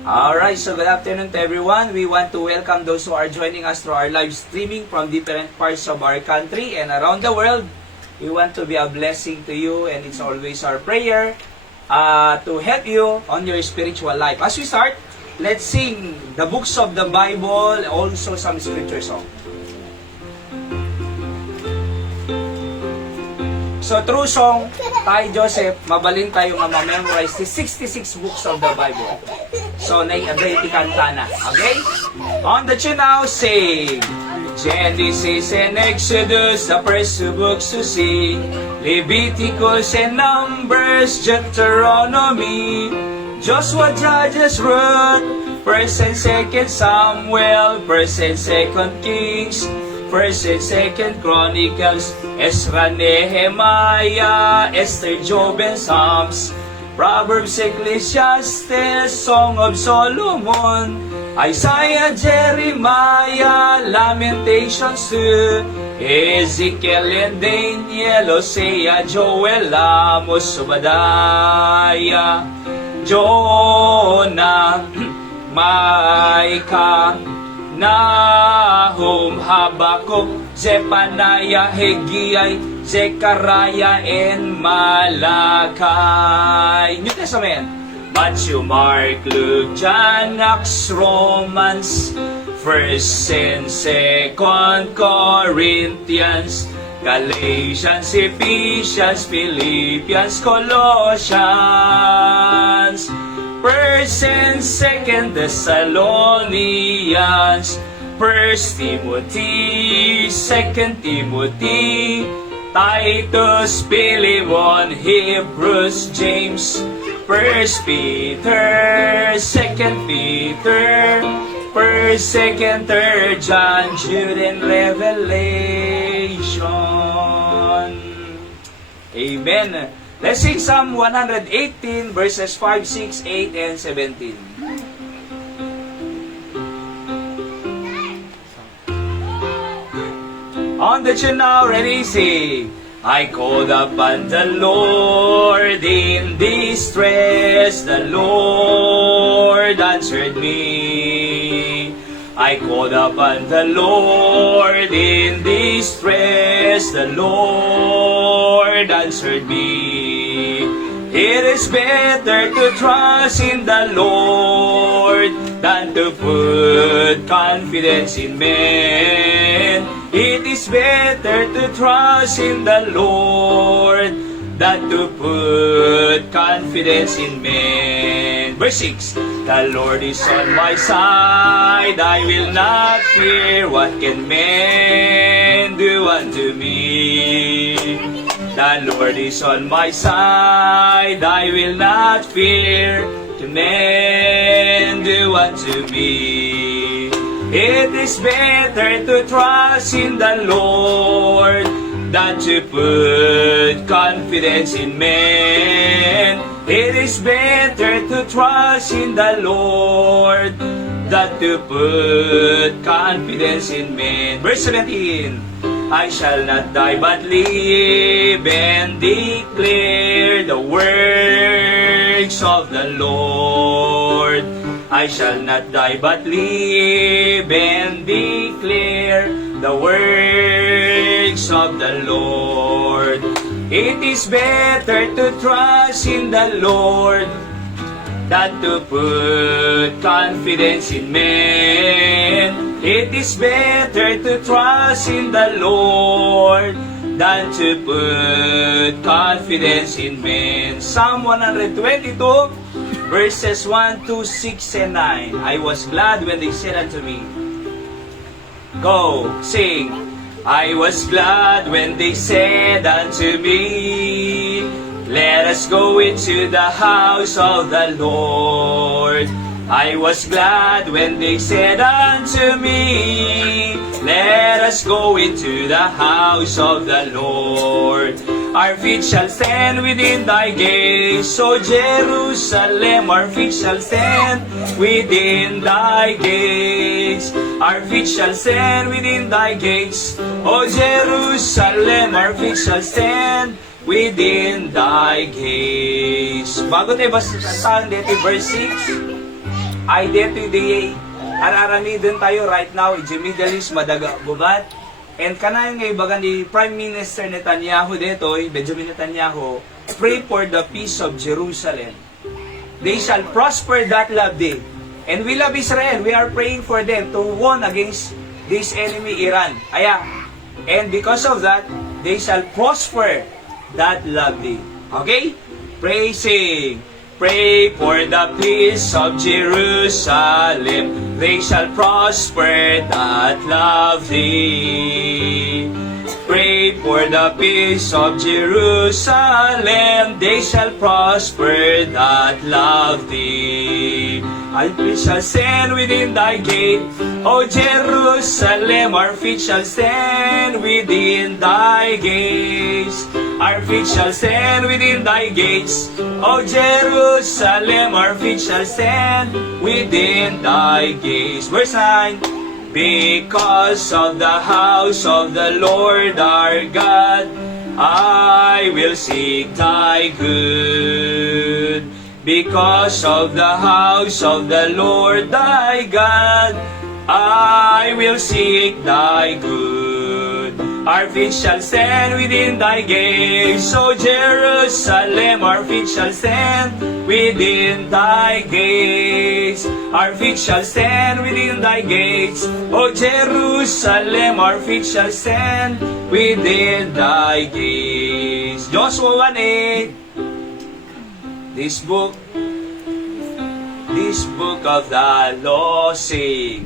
Alright, so good afternoon to everyone. We want to welcome those who are joining us through our live streaming from different parts of our country and around the world. We want to be a blessing to you, and it's always our prayer to help you on your spiritual life. As we start, let's sing the books of the Bible, also some scripture song. So through song, tayo Joseph, mabalin tayo nga ma-memorize the 66 books of the Bible. So nai-aday kanta na, okay? On the tune now, sing! Genesis and Exodus, the first two books to see. Leviticus and Numbers, Deuteronomy. Joshua, Judges, Ruth, 1st and 2nd Samuel, 1st and 2nd Kings, 1st and 2nd Chronicles, Ezra, Nehemiah, Esther, Job, and Psalms, Proverbs, Ecclesiastes, Song of Solomon, Isaiah, Jeremiah, Lamentations 2, Ezekiel and Daniel, Hosea, Joel, Amos, Obadiah, Jonah, Micah, Nahum, Habakkuk, Zephaniah, Haggai, Zechariah, and Malachi. New Testament: Matthew, Mark, Luke, John, Acts, Romans, 1st and 2nd Corinthians, Galatians, Ephesians, Philippians, Colossians, 1st and 2nd Thessalonians, 1st Timothy, 2nd Timothy, Titus, Philemon, Hebrews, James, 1st Peter, 2nd Peter, 1st, 2nd, 3rd John, Jude, and Revelation. Amen. Let's sing Psalm 118 verses 5, 6, 8, and 17. On the tune now, ready, sing. I called upon the Lord in distress, the Lord answered me. I called upon the Lord in distress, the Lord answered me. It is better to trust in the Lord than to put confidence in men. It is better to trust in the Lord than to put confidence in men. Verse 6, the Lord is on my side, I will not fear. What can men do unto me? The Lord is on my side, I will not fear. To men do unto me. It is better to trust in the Lord than to put confidence in men. It is better to trust in the Lord than to put confidence in men. Verse 17, I shall not die but live and declare the works of the Lord. I shall not die but live and declare the works of the Lord. It is better to trust in the Lord than to put confidence in men. It is better to trust in the Lord than to put confidence in men. Psalm 122 verses 1, 2, 6, and 9. I was glad when they said unto me, go, sing. I was glad when they said unto me, let us go into the house of the Lord. I was glad when they said unto me, let us go into the house of the Lord. Our feet shall stand within thy gates, O Jerusalem. Our feet shall stand within thy gates. Our feet shall stand within thy gates, O Jerusalem. Our feet shall stand within thy gates. Bago tayo basahin dito verse 6, I dare today, araramidin tayo right now, in the Middle East, madaga bubat. And kanayon nga ibagan ni Prime Minister Netanyahu dito, Benjamin Netanyahu, pray for the peace of Jerusalem. They shall prosper that love thee. And we love Israel. We are praying for them to won against this enemy Iran. Aya. And because of that, they shall prosper that love thee. Okay? Praising. Pray for the peace of Jerusalem. They shall prosper that love thee. Pray for the peace of Jerusalem. They shall prosper that love thee. Our feet shall stand within thy gate, O Jerusalem. Our feet shall stand within thy gates. Our feet shall stand within thy gates, O Jerusalem. Our feet shall stand within thy gates. Verse 9. Because of the house of the Lord our God, I will seek thy good. Because of the house of the Lord thy God, I will seek thy good. Our feet shall stand within thy gates, O Jerusalem. Our feet shall stand within thy gates. Our feet shall stand within thy gates, O Jerusalem. Our feet shall stand within thy gates. Joshua 1:8. This book of the law sing.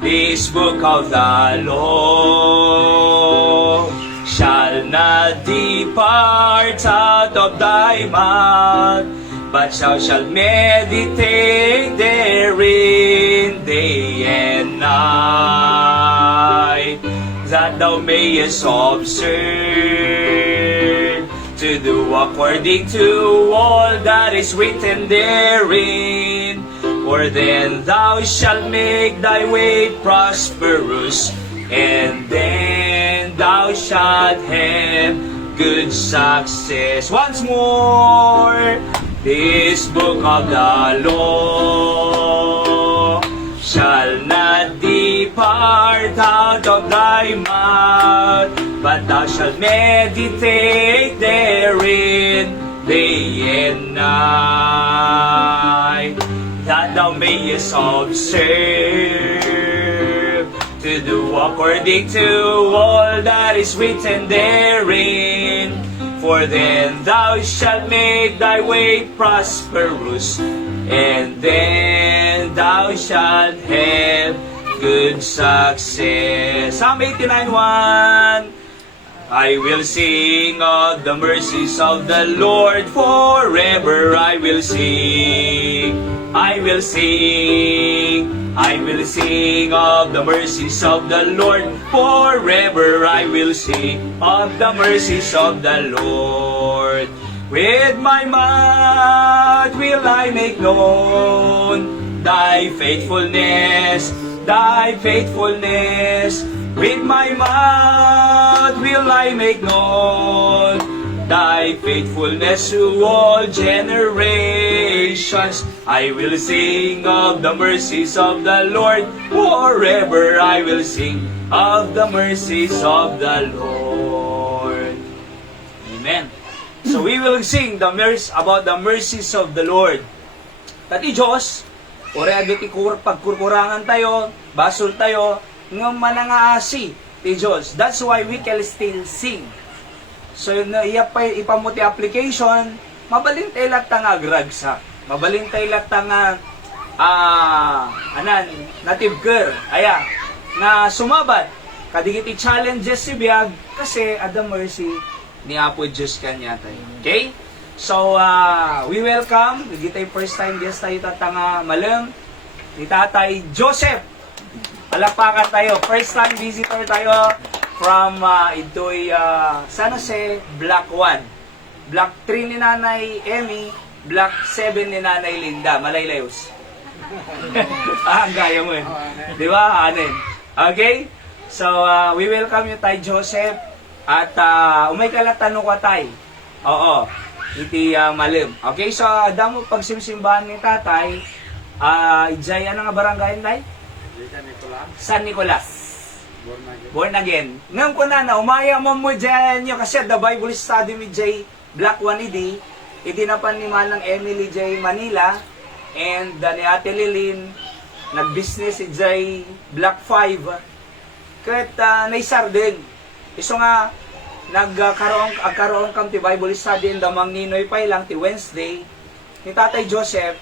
This book of the law shall not depart out of thy mouth, but thou shalt meditate therein day and night, that thou mayest observe to do according to all that is written therein. For then thou shalt make thy way prosperous, and then thou shalt have good success. Once more, this book of the law shall not depart out of thy mouth, but thou shalt meditate therein day and night, that thou mayest observe to do according to all that is written therein. For then thou shalt make thy way prosperous, and then thou shalt have good success. Psalm 89:1. I will sing of the mercies of the Lord forever. I will sing. I will sing. I will sing of the mercies of the Lord forever. I will sing of the mercies of the Lord. With my mouth will I make known thy faithfulness, thy faithfulness. With my mouth will I make known thy faithfulness to all generations. I will sing of the mercies of the Lord forever. I will sing of the mercies of the Lord. Amen. So we will sing about the mercies of the Lord. Tati Diyos, ore agiti pagkurkurangan tayo, basol tayo, nga manangaasi ti Diyos. That's why we can still sing. So ipamuti application, mabalintay latang agragsak. Mabalintay latang native girl. Aya, na sumabat. Kadigiti challenges si biyag kasi ada mercy ni Apo Diyos kanya tayo. Okay? So, we welcome. Nagitay first time guest tayo tatanga malang ni Tatay Joseph. Palakpakan tayo. First time visitor tayo from ito'y San Jose, Block 1. Block 3 ni Nanay Emmy, Block 7 ni Nanay Linda, Malaylayos. Ang gaya mo eh. Di ba? Anin. Okay? So, we welcome you, Tay Joseph. At umay kalatanong ka, Tay. Oo. Iti malim. Okay? So, damo pagsimsimbahan ni Tatay, Ijay, ano nga barangay tay? San Nicolas. Born again. Ngam ko na umaya mo mo dyan nyo kasi the Bible study mi J. Black 1 itinapan ni Manang Emily J. Manila and ni Ate Lilin nag-business si J. Black 5 kahit naisar din. Iso nga nagkaroon kam ti Bible study in damang Ninoy pa lang ti Wednesday ni Tatay Joseph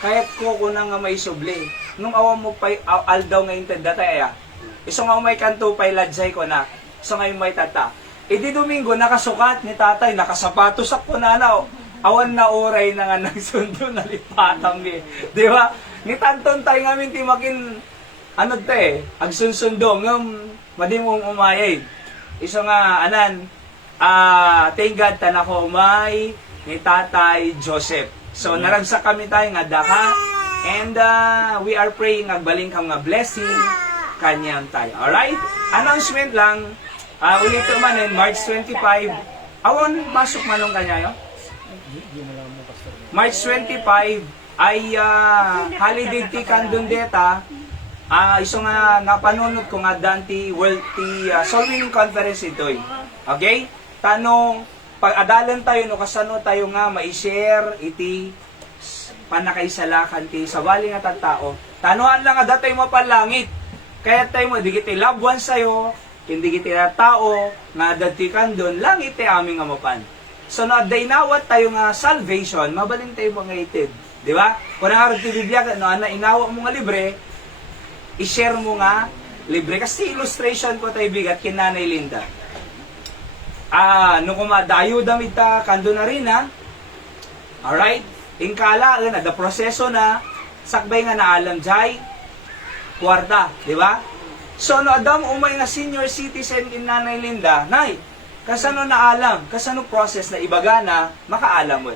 kahit ko na nga may subli nung awam mo pa aldaw nga inted datay iso nga may kanto pa ilajay ko na iso nga may tata di Domingo nakasukat ni tatay nakasapatos ako na awan na oray na nga nagsundo na lipatang di ba ni tanton tayo ngamin ti makin ano te agsunsundo ngam madi mong umayay iso nga anan thank God tanako umay ni Tatay Joseph. So naragsak kami tayo nga daka and we are praying agbaling kam nga blessing kanyang tayo. Alright? Announcement lang. Ulit man March 25. Awon pasok manong kanya yo? March 25 ay holiday ti kandun deta. Iso nga panunod ko nga danti World Soul Winning Conference itoy. Okay? Tanong pag-adalan tayo no kasano tayo nga mai-share iti panakaisalakan ti sabali nga tattao. Tanuan lang ada tayo mapalangit. Kaya tayo mo di kiti loved ones sayo, hindi kiti na tao nga datikan doon langit ti aming amapan. So no dainawat tayo nga salvation, mabalin tayo mga itid, di ba? Kung nangarod ti Biblia no ana inawa mo nga libre, i-share mo nga libre kasi illustration ko tayo bigat kin Nanay Linda. No kumadayo damit ta kando na rin ha. Alright? Ingkala na da proseso na sakbay nga naalam jay kwarta, di ba? So no adam umay nga senior citizen in Nanay Linda, nay, kasano naalam, kasano process na ibaga na makaalam mo.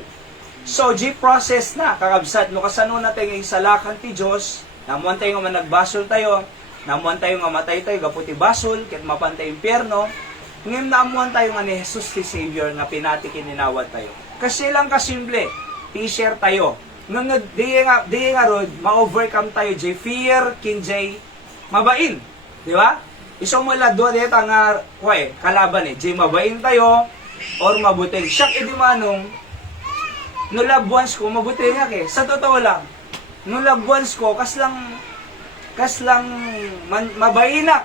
So G process na kakabsat no kasano na tayo nga isalakan ti Dios, namuan tayo nga managbasol tayo, namuan tayo nga matay tayo gaputi basol ket mapantay impyerno. Ngayon naamuan tayo nga ni Jesus ti Savior nga pinati kininawat tayo. Kasi lang kasimple, t-share tayo. Nung di nga rod, ma-overcome tayo jay fear, kinjay mabain. Di ba? Iso mo ladwa dito nga, kalaban jay mabain tayo, or mabuting. Siyak edi manong, no loved ones ko, mabuting nga sa totoo lang, no loved ones ko, kaslang mabainak.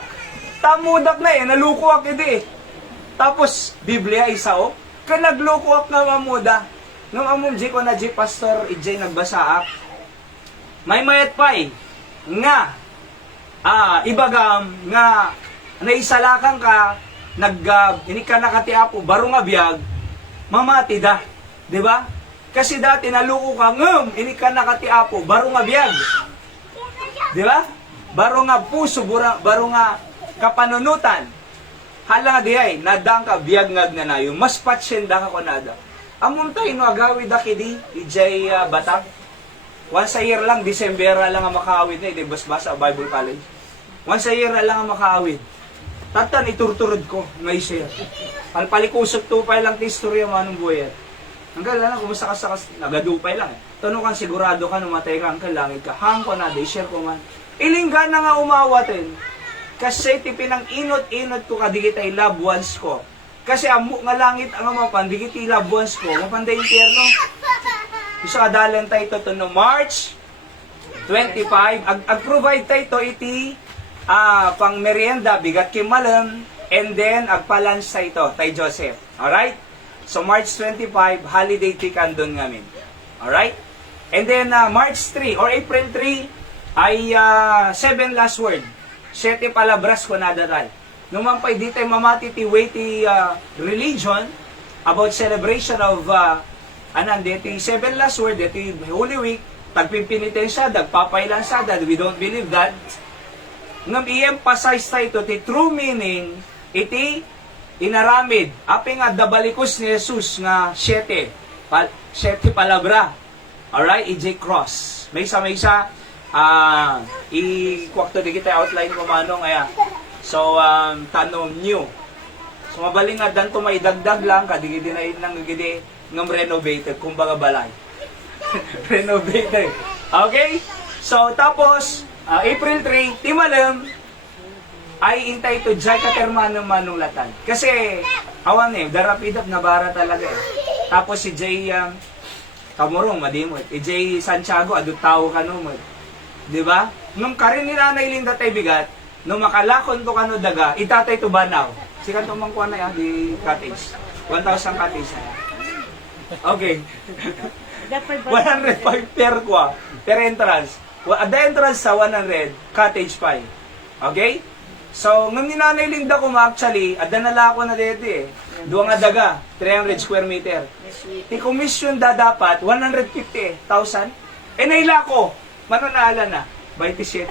Tamudak na naluko ak edi Tapos, Biblia isa ka nagloko ak nga mamuda. Nung among J ko na J Pastor, ijay nagbasaak. May mayat pa'y, nga, ibagam, nga, naisalakan ka, ini ka nakatiapo, baro nga biyag, mamati da. Diba? Kasi dati naluko ka, ini ka nakatiapo, baro nga biyag. Diba? Baro nga puso, baro nga kapanunutan. Hala nga diay, nadang ka, biyag ngag na nayo, mas patsenda ka ko nada. Amon tayo no agawid da kidi, ijay batak. Once a year lang, Decembera lang ang makaawid na, basa Bible College. Once a year lang ang makaawid. Tatan, iturturod ko, may share. Palpalikusok tupay lang ti istorya manong buhay. Hanggang lang, kumusta ka sa nagadupay lang. Tanong kang sigurado ka, numatay ka, hanggang langit ka. Hang ko na, share ko man. Ilinggan na nga umawatin. Kasi tipinang inot-inot ko kadigitay loved ones ko. Kasi amo nga langit ang mapan, digiti loved ones ko, mapanday impyerno. Isa kadalan tayo ito no March 25. Ag-provide tayo iti pang merienda, bigat kimalam, and then agpalunch tayo tay Joseph. Alright? So March 25, holiday tikan doon ngamin. Alright? And then March 3 or April 3 ay 7 last word. 7 palabras ko nadatal. Nung pay di tayo mamati ti way ti religion about celebration of deti 7 last word, deti Holy Week, tagpimpinitensya, dagpapailan sa that we don't believe that. Ngam i-emphasize tayo ti true meaning, iti inaramid, api nga dabalikos ni Jesus nga 7 palabra. Alright, ij cross. May isa, i-kwakto di kita outline ko manong, so, tanong new. So, mabaling nga danto may dagdag lang, kadigi din na nang gidi, ngam renovated, kumbaga balay. Renovated. Okay? So, tapos, April 3, timalam, ay intay to Jai Katermano Manulatan. Kasi, awan darapidap na bara talaga eh. Tapos si Jay Kamurong, madimot. Jay Santiago, adut tao ka no mo. Diba? Nung karin ni Nanay Linda tay bigat, nung makalakon to kano daga, itatay to banaw. Sikan to mangkuha na yan, di cottage. 1,000 cottage na yan. Okay. 105 per kwa, per entrance. At the entrance sa 100, cottage pie. Okay? So, nung ni Nanay Linda ko actually, adanala ko na dito eh. Duwa nga daga, 300 square meter. I-commission dapat 150,000. Naila ko, mananaala na, 27.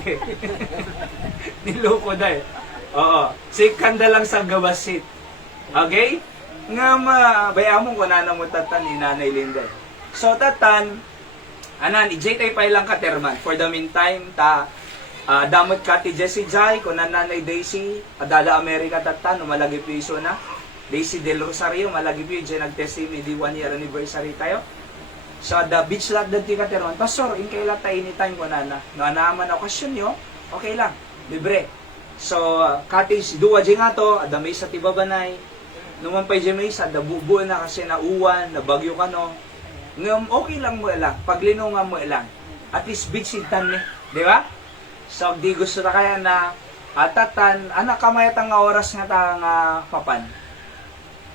Niloko dahil. Oo. Si kanda lang sa gawasit. Okay? Nga bayamon ko na namutatan ni Nanay Linda. So, tatan, anan, ijay tayo pa ilang katerman. For the meantime, damot kati Jessie Jai, kung Nanay Daisy, Adala America tatan, malagi piso na. Daisy Del Rosario, malagi piso, dyan nag-testimony, di 1 year anniversary tayo. So, the beach lot dati katerman, Pastor, in kayo lang tayo anytime ko na no, anaaman okasyon nyo, okay lang, libre. So, cottage, duwa dyan nga to, adamay sa tibabanay, naman pa dyan may sa, dabubuo na kasi na uwan, na bagyo ka no, ngayon, okay lang mo lang, paglinungan mo lang, at least beach itan eh, di ba? So, di gusto na kaya na atatan, anak kamayatang nga oras nga ta nga papan.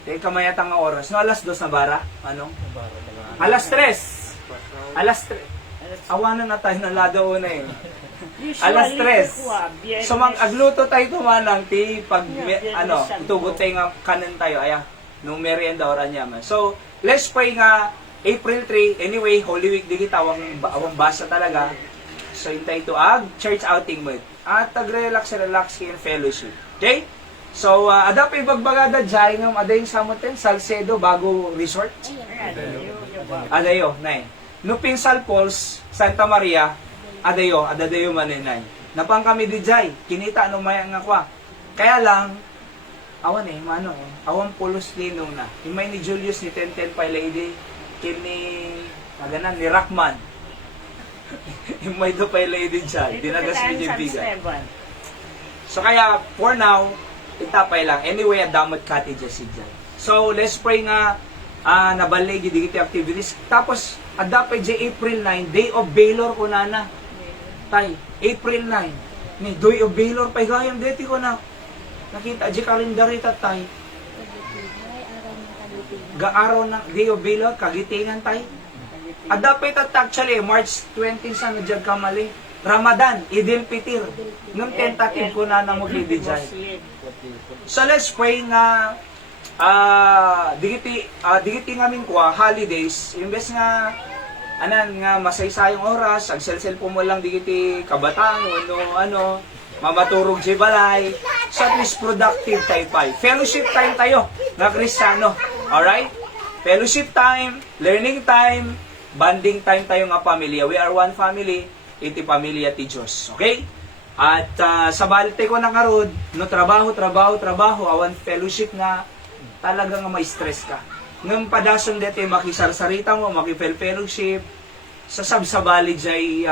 Di kamayatang nga oras. No, alas 2 na bara? Ano? Alas 3. Alas 3. Awanan na tayo ng ladaw na eh. Alas 3. So, agluto tayo tumanang ti pag, itugot tayo nga kanan tayo. Aya, nung merienda oran niya man. So, let's pray nga April 3. Anyway, Holy Week di kita, awang basa talaga. So, hintay ito church outing mo. At relax in fellowship. Okay? So, adap ibagbagada dyan, adayin sa moten, Salcedo, bago resort. Adayo, nay. Nupin Salpos, Santa Maria, adayo maninay. Napang kami di dyan, kinita ano may nga kwa. Kaya lang, awan awan pulos linong na. Himay ni Julius ni 1010 pa lady, kini, naganan, ni Rockman. Himay do pa lady dyan, dinagas ni Jimbigan. So kaya, for now, itapay lang. Anyway, adamot cottages si dyan. So, let's pray nga, nabalig yung digiti activities. Tapos, adapay dyan April 9, Day of Baylor ko na. Tay, April 9. Ni Day of Baylor, pay gayam deti ko na. Nakita, dyan kalendary tay. Gaaraw ng Day of Baylor, kagitingan tay. Adapay actually, March 20 sa nadyan kamali. Ramadan, Idil Fitir. Nung tentative ko na mag-lead dyan. So let's pray nga digiti ngamin ko holidays imbes nga nga masaysayong oras ag cellphone mo lang digiti kabataan ano mamaturog si balay so at least productive tayo pa. Fellowship time tayo na Kristiyano. Alright? Fellowship time, learning time, bonding time tayo nga pamilya. We are one family, iti pamilya ti Diyos. Okay? At sa balite ko na karod, no trabaho, awan fellowship nga, talagang may stress ka. Ngam padason dete makisarsarita mo, makifellowship, sa sabsabali jay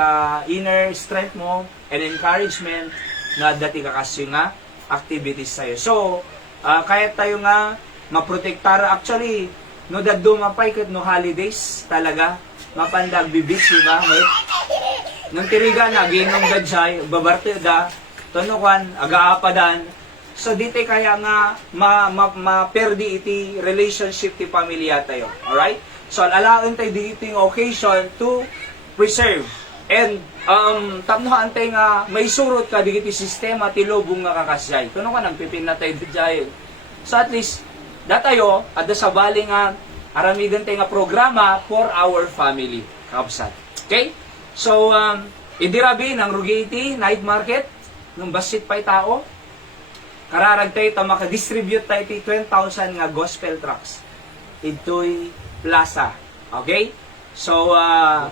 inner strength mo, and encouragement, nga dati kakasyo nga, activities tayo. So, kaya tayo nga, maprotektara, actually, no daddo mapay kat no holidays, talaga, mapandag bibits, diba? Nung tiriga na, ginong gadsay, babarte da, tonukan, agaapadan. So, dito kaya nga, ma-perdi iti relationship ti pamilya tayo. Alright? So, alaon tayo dito yung occasion to preserve. And, tapnohan tayo nga, may surot ka dito sistema, ti lobong nga kakasyay. Tonukan, nagpipin na tayo dyan. So, at least, datayo, at sa bali nga, aramigan tayo nga programa for our family. Kapsat. Okay? So, idirabi ng Rugiti Night Market, nung basit pa'y tao, kararag tayo ito, makadistribute tayo 20,000 nga gospel tracts. Ito'y plaza. Okay? So,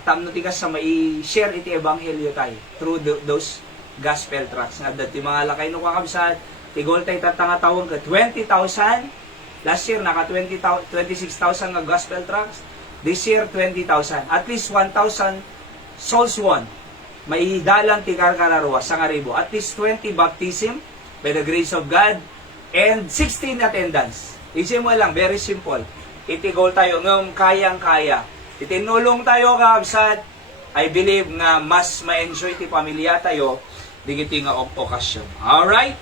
tamnuti ka sa mai-share iti ebanghelyo tayo through those gospel tracts. Nga dati mga lakay nung kakabsat, tigol tayo tatanga tawang ka 20,000. Last year, naka 26,000 nga gospel tracts. This year, 20,000. At least 1,000 souls won. Maidalang ti karkararwa sa ngaribo. At least 20 baptism by the grace of God and 16 attendance. Isip mo lang, very simple. Iti goal tayo ng kayang-kaya. Itinulong tayo kabsat. I believe nga mas ma-enjoy ti pamilya tayo digiti nga okasyon. Alright?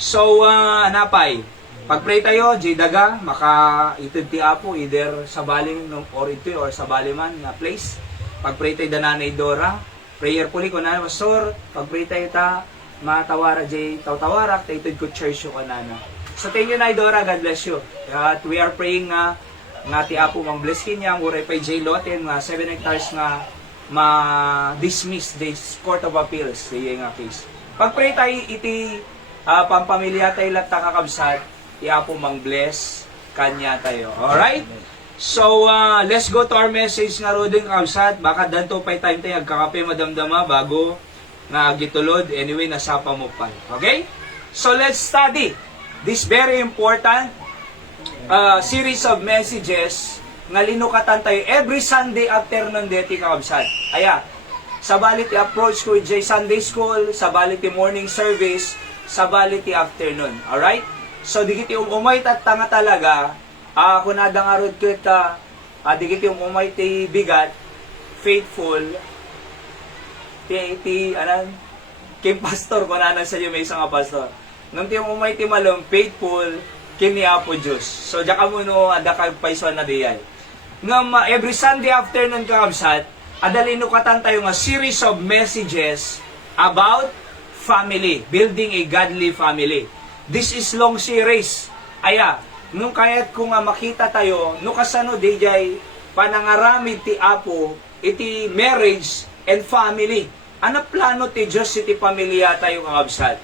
So, napay. Pag-pray tayo, daga, maka-itid ti Apo, either sa baling or ito or sa baliman na place. Pag-pray tayo dananay Dora, prayerfully ko na, Pastor, pag-pray tayo ta, matawara jay tawtawarak, tayo itid ko church yung kanana. So, thank you na Dora, God bless you. At we are praying nga ti Apo mang bless kanya, uray pa J. Loten, nga 7 hectares nga ma-dismiss this Court of Appeals, diya nga case. Pag-pray tayo, iti pampamilya tayo lahat kakabsat, Iapo mang bless kanya tayo. Alright? So, let's go to our message nga roding kakabsat. Baka danto pa time tayo, agkakape madamdama bago nga gitulod. Anyway, nasapa mo pa. Okay? So, let's study this very important series of messages nga linukatan tayo every Sunday afternoon deti kakabsat. Aya, sabalit i-approach ko with Sunday School, sabalit morning service, sabalit afternoon. Alright? So, digiti umay tanga talaga, kunada nga rod kita, digiti umay ti bigat, faithful, kim pastor, kunana sa iyo may isang pastor. Nung ti umay ti malong, faithful, kim ni Apo Diyos. So, diya ka muna, ada ka paison na diyay. Nga every Sunday afternoon kakabsat, adalino katan tayo nga series of messages about family, building a godly family. This is long series. Aya, nung kayat ko nga makita tayo, nung kasano DJ, panangaramid ti Apo, iti marriage and family. Ano plano ti Diyos iti pamilya tayo kakabsat?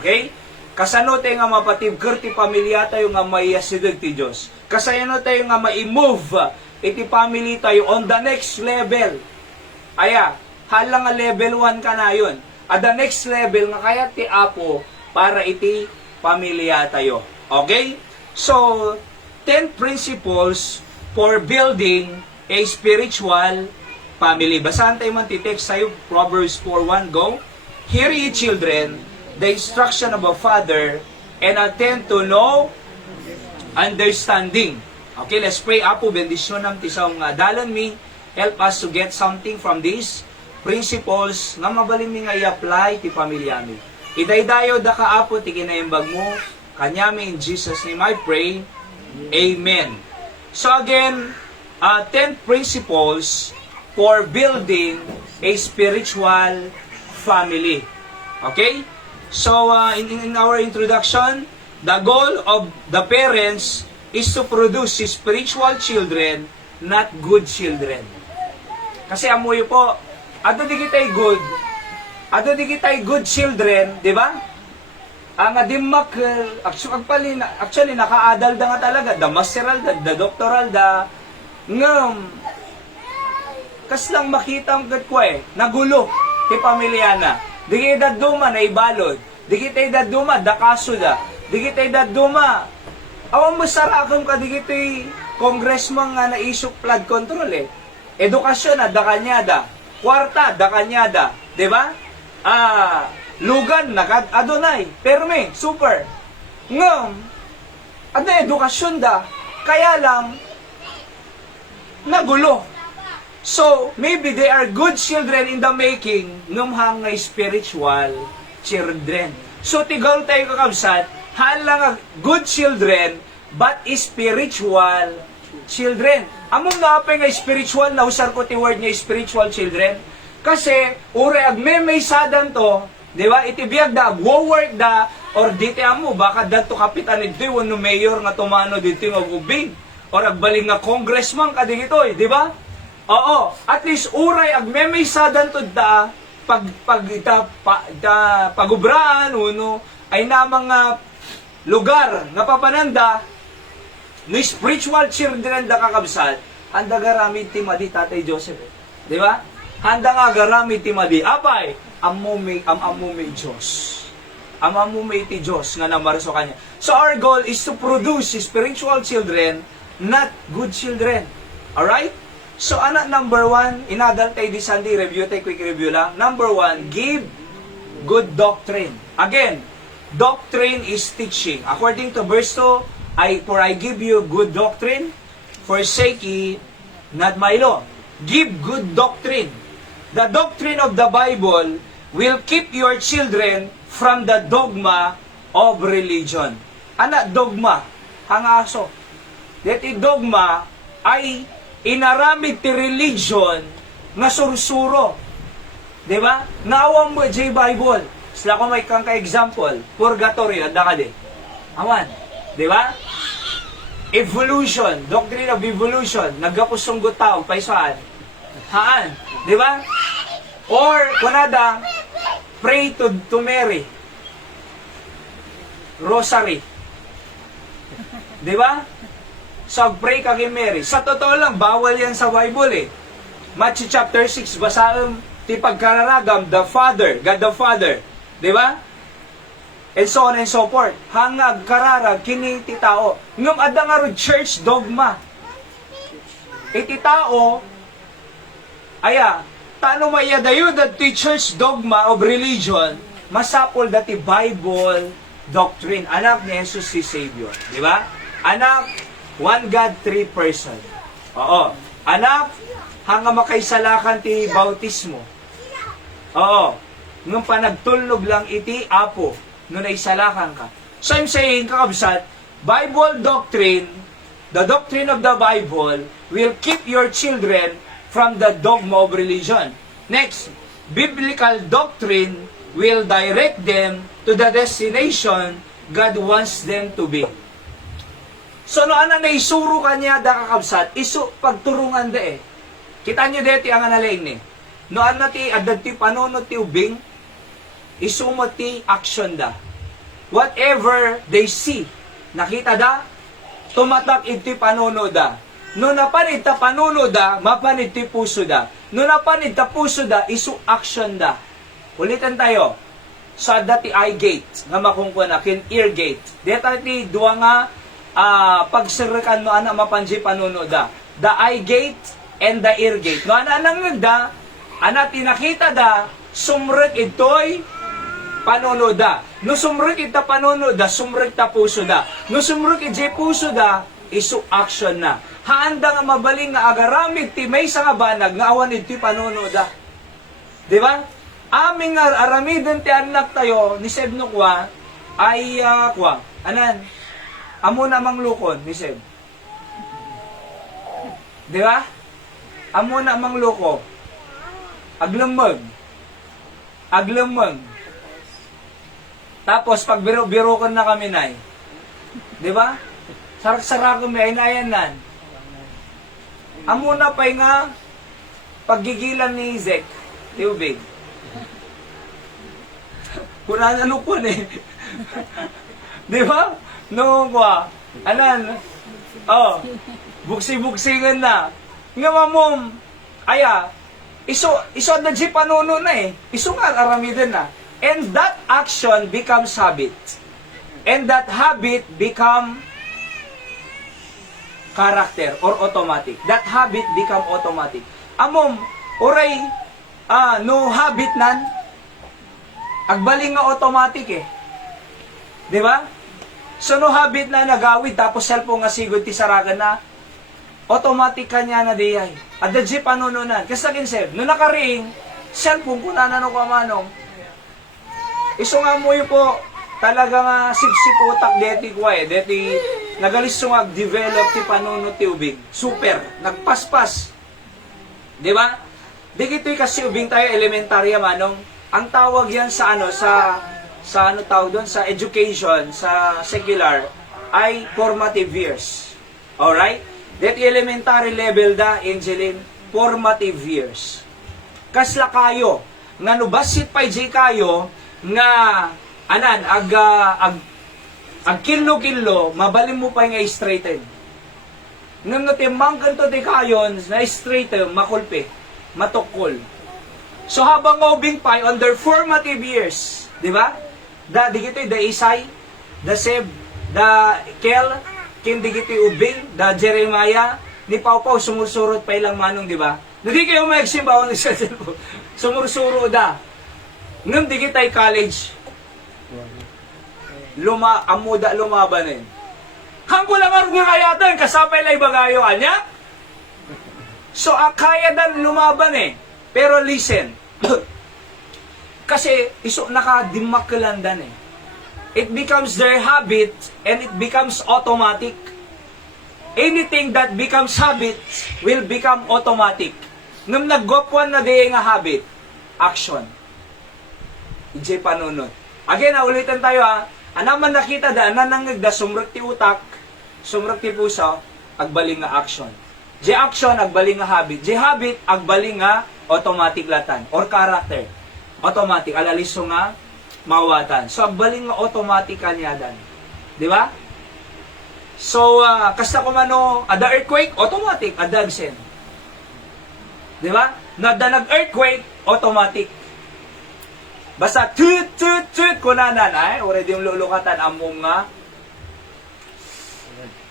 Okay? Kasano tayo nga mapatibker ti pamilya tayo nga maiyasideg ti Diyos. Kasano tayo nga ma-move iti family tayo on the next level. Aya, hala nga level 1 ka na yun. At the next level nga kaya ti Apo para iti pamilya tayo. Okay? So, 10 principles for building a spiritual family. Basahan tayo man ti text tayo, Proverbs 4:1, go. Hear ye children, the instruction of a father, and attend to know understanding. Okay, let's pray. Apo, bendisyon nam ti saong dalan mi. Help us to get something from these principles nga mabalin mi nga i-apply ti pamilya mi. Idaydayo da ka Apo ti kinaimbag mo. Kanyami in Jesus name I pray. Amen. So again, 10 principles for building a spiritual family. Okay? So in our introduction, the goal of the parents is to produce spiritual children, not good children. Kasi amoy po, ato di kita'y good children, di ba? Ang adimak, actually naka-adal da nga talaga, da masteral, da doctoral, da ngam, kas lang makita ang gad ko nagulo, ti pamilya na. Di kita duma na ibalod, di kita duma, da kaso da, di kita duma, awan mo sarakam ka digito'y congressman nga na-issue flood control Edukasyon na, da kanyada. Kwarta, da kanyada. Diba? Lugan, adonay. Perme, super. Ngam, ada edukasyon da. Kaya lang, nagulo. So, maybe they are good children in the making, ngam hang spiritual children. So, tigal tayo kakabsat, halang good children, but spiritual children. Among naapay nga spiritual, nausar ko ti word nga spiritual children. Kasi, ure agmemay sadan to, di ba, itibiyag da, work da, or diti amo, baka dato kapitan ito, wano mayor nga tumano dito yung agubing, or agbaling nga congressman ka dito, di ba? Oo, at least uray agmemay sadan to da, pagubraan, uno, ay namang lugar nga papananda no spiritual children da kakabsat handa garamid ti madi Tatay Joseph di ba? Handa nga garamid ti madi apay amumay Diyos amumay ti Diyos nga namarso kanya. So our goal is to produce spiritual children, not good children. Alright? So, anak, number 1, inadal tayo di Sunday, review tayo, quick review lang. Number 1, give good doctrine. Again, doctrine is teaching. According to verse 2, for I give you good doctrine, forsake ye not my law. Give good doctrine. The doctrine of the Bible will keep your children from the dogma of religion. Anak, dogma, hangaso. Deti dogma ay inaramid ti religion nga sursuro. Diba? Naawang mo J Bible. Sila ko may kang ka-example. Purgatory, anda ka din. Aman. Diba? Evolution, doctrine of evolution. Nagkapusunggot tao, paisaan. Haan. Diba? Or, kunada, pray to Mary. Rosary. Diba? So, pray ka kay Mary. Sa totoo lang, bawal yan sa Bible eh. Matthew chapter 6, basaan ti pagkararagam, the Father, God the Father. Diba? And so on and so forth. Hangag, kararag, kini ti tao. Ngum adang nga church dogma. Iti tao, aya, tano mayadayo that ti church dogma of religion, masapol dati Bible doctrine. Anak ni Jesus si Savior. Diba? Anak, one God, three person. Oo. Anak, hanga makaisalakan ti bautismo. Oo. Nung panagtulnog lang iti apo, nung naisalakan ka. So I'm saying, kakabsat, Bible doctrine, the doctrine of the Bible, will keep your children from the dogma of religion. Next, biblical doctrine will direct them to the destination God wants them to be. So, no, ana na isuro kanya da kakabsat, pagturungan da eh. Kita nyo deti ang analing ni. No, ana ti, adad ti panunod ti ubing, isumo ti action da. Whatever they see, nakita da, tumatak iti panunod da. No napanid ta panunod da, mapanid ti puso da. No napanid ta puso da, isu action da. Ulitan tayo. Sa dati eye gate, nga makungkuna, kin ear gate. Deta ti duwa nga, pagsirikan no ana mapanji panuno da. The eye gate and the ear gate. No ana nang da, ana tinakita da, sumrek itoy panuno da. No sumrek ita panuno da, sumrek ta puso da. No sumrek ije puso da, isu action na. Haanda nga mabaling nga agaramid ti may nga banag nga awan iti panuno da. Di ba? Aming aramidon ti anak tayo ni Seb Nukwa ay anan? Amo namang lukon, ni Seb. Di ba? Amo namang luko. Aglamag. Aglamag. Tapos, pag biro-birokon na kami, nay. Di ba? Sarak-sarakon may inayanan. Amo na pa'y nga paggigilan ni Zek, tiubig. Kuna na lukon eh. Di ba? No, anan, buksi-buksingan na. Nga mamom, iso na di panuno na eh. Iso nga aramidin na. And that action becomes habit. And that habit become character or automatic. That habit become automatic. Amom, oray, no habit nan, agbaling nga automatic eh. Di ba? So no habit na nagawid, tapos cellphone nga sigod ti saragan na, automatic kanya na diyay. At the jeep panununan. Kasi akin sir, no nakaring, cellphone ko na nanong kamanong. Iso nga mo yun po, talaga nga sipsip utak deti ko eh. Deti, nagalis nga develop ti panunod ti ubing. Super, nagpaspas. Di ba? Di kito'y kasi ubing tayo elementarya manong. Ang tawag yan sa sa ano tawag doon, sa education, sa secular, ay formative years. Alright? That elementary level da, Angeline, formative years. Kasla kayo, nga nubasit pa kayo, nga, anan, ag kilo-kilo, mabalim mo pa nga straighten. Nung natimang kanto di kayon, na straighten, makulpe, matukol. So habang ngobing pa, on their formative years, di ba? Di gito'y the Isay, the Seb, the Kel, kin di gito'y Ubing, the Jeremiah, ni Pau Pau, sumursurot pa ilang manong, di ba? Hindi kayo magsimba ako sa cellphone. Sumursuro da. Nung di kita'y college, amuda lumaban eh. Hang ko lang nga kayatan, kasapay lang bagayo kanya. So, kaya dan lumaban eh. Pero listen, kasi iso nakadimakkelandan eh. It becomes their habit and it becomes automatic. Anything that becomes habit will become automatic. Nung naggopwan na di nga habit, action. Ijay panunod. Again, ulitin tayo ha. Anaman nakita da, ananangag da, sumrek ti utak, sumrek ti puso, agbaling nga action. Di action, agbaling nga habit. Di habit, agbaling nga automatic latan or character. Automatic, alaliso nga mawatan. So, agbaling nga automatic kanyadan. Di ba? So, kasta ko mano, ada earthquake, automatic, ada agsen. Di ba? Nada nag-earthquake, automatic. Basta tut kunanan ay already yung lulukatan among nga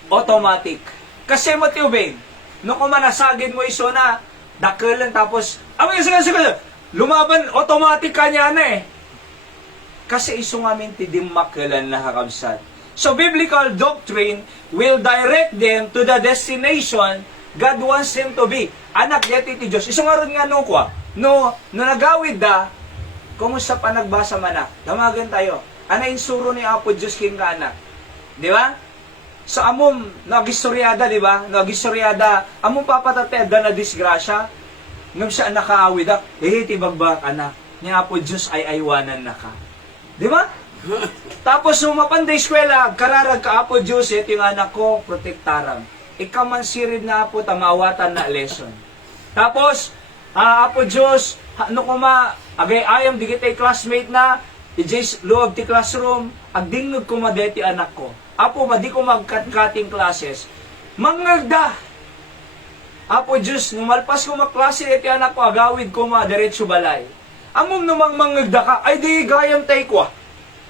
automatic. Kasi mo tiubing, no kung manasagin mo iso na dakelan tapos lumaban automatic kanya na eh. Kasi iso nga minti dimmakelan na kakabsat. So biblical doctrine will direct them to the destination God wants them to be. Anak yeti ti Diyos. Iso nga ron nga no kwa. No nagawid da, kumusta pa nagbasa manak? Damagan tayo. Ana insuro ni Apo Diyos king ka anak. Di ba? Sa amom, nagistoryada, di ba? Nagistoryada, amom papatateda na disgrasya. Ngam siya nakaawid ak, tibagbak anak. Ni Apo Diyos ay aywanan na ka. Di ba? Tapos nung mapanday eskwela, kararag ka Apo Diyos, ito yung anak ko, protektaram. Ikaw man sirid na Apo, tamawatan na lesson. Tapos, Apo Diyos, ano ko agay ayam di kita'y classmate na, ijay loob ti classroom, agdingnog ko madeti anak ko. Apo, di ko magkat-cutting classes. Mangagda! Apo Diyos, numalpas ko maklase, iti anak ko, agawid ko diretso balay. Amom numang mangagda ka, ay di gayam tay ko.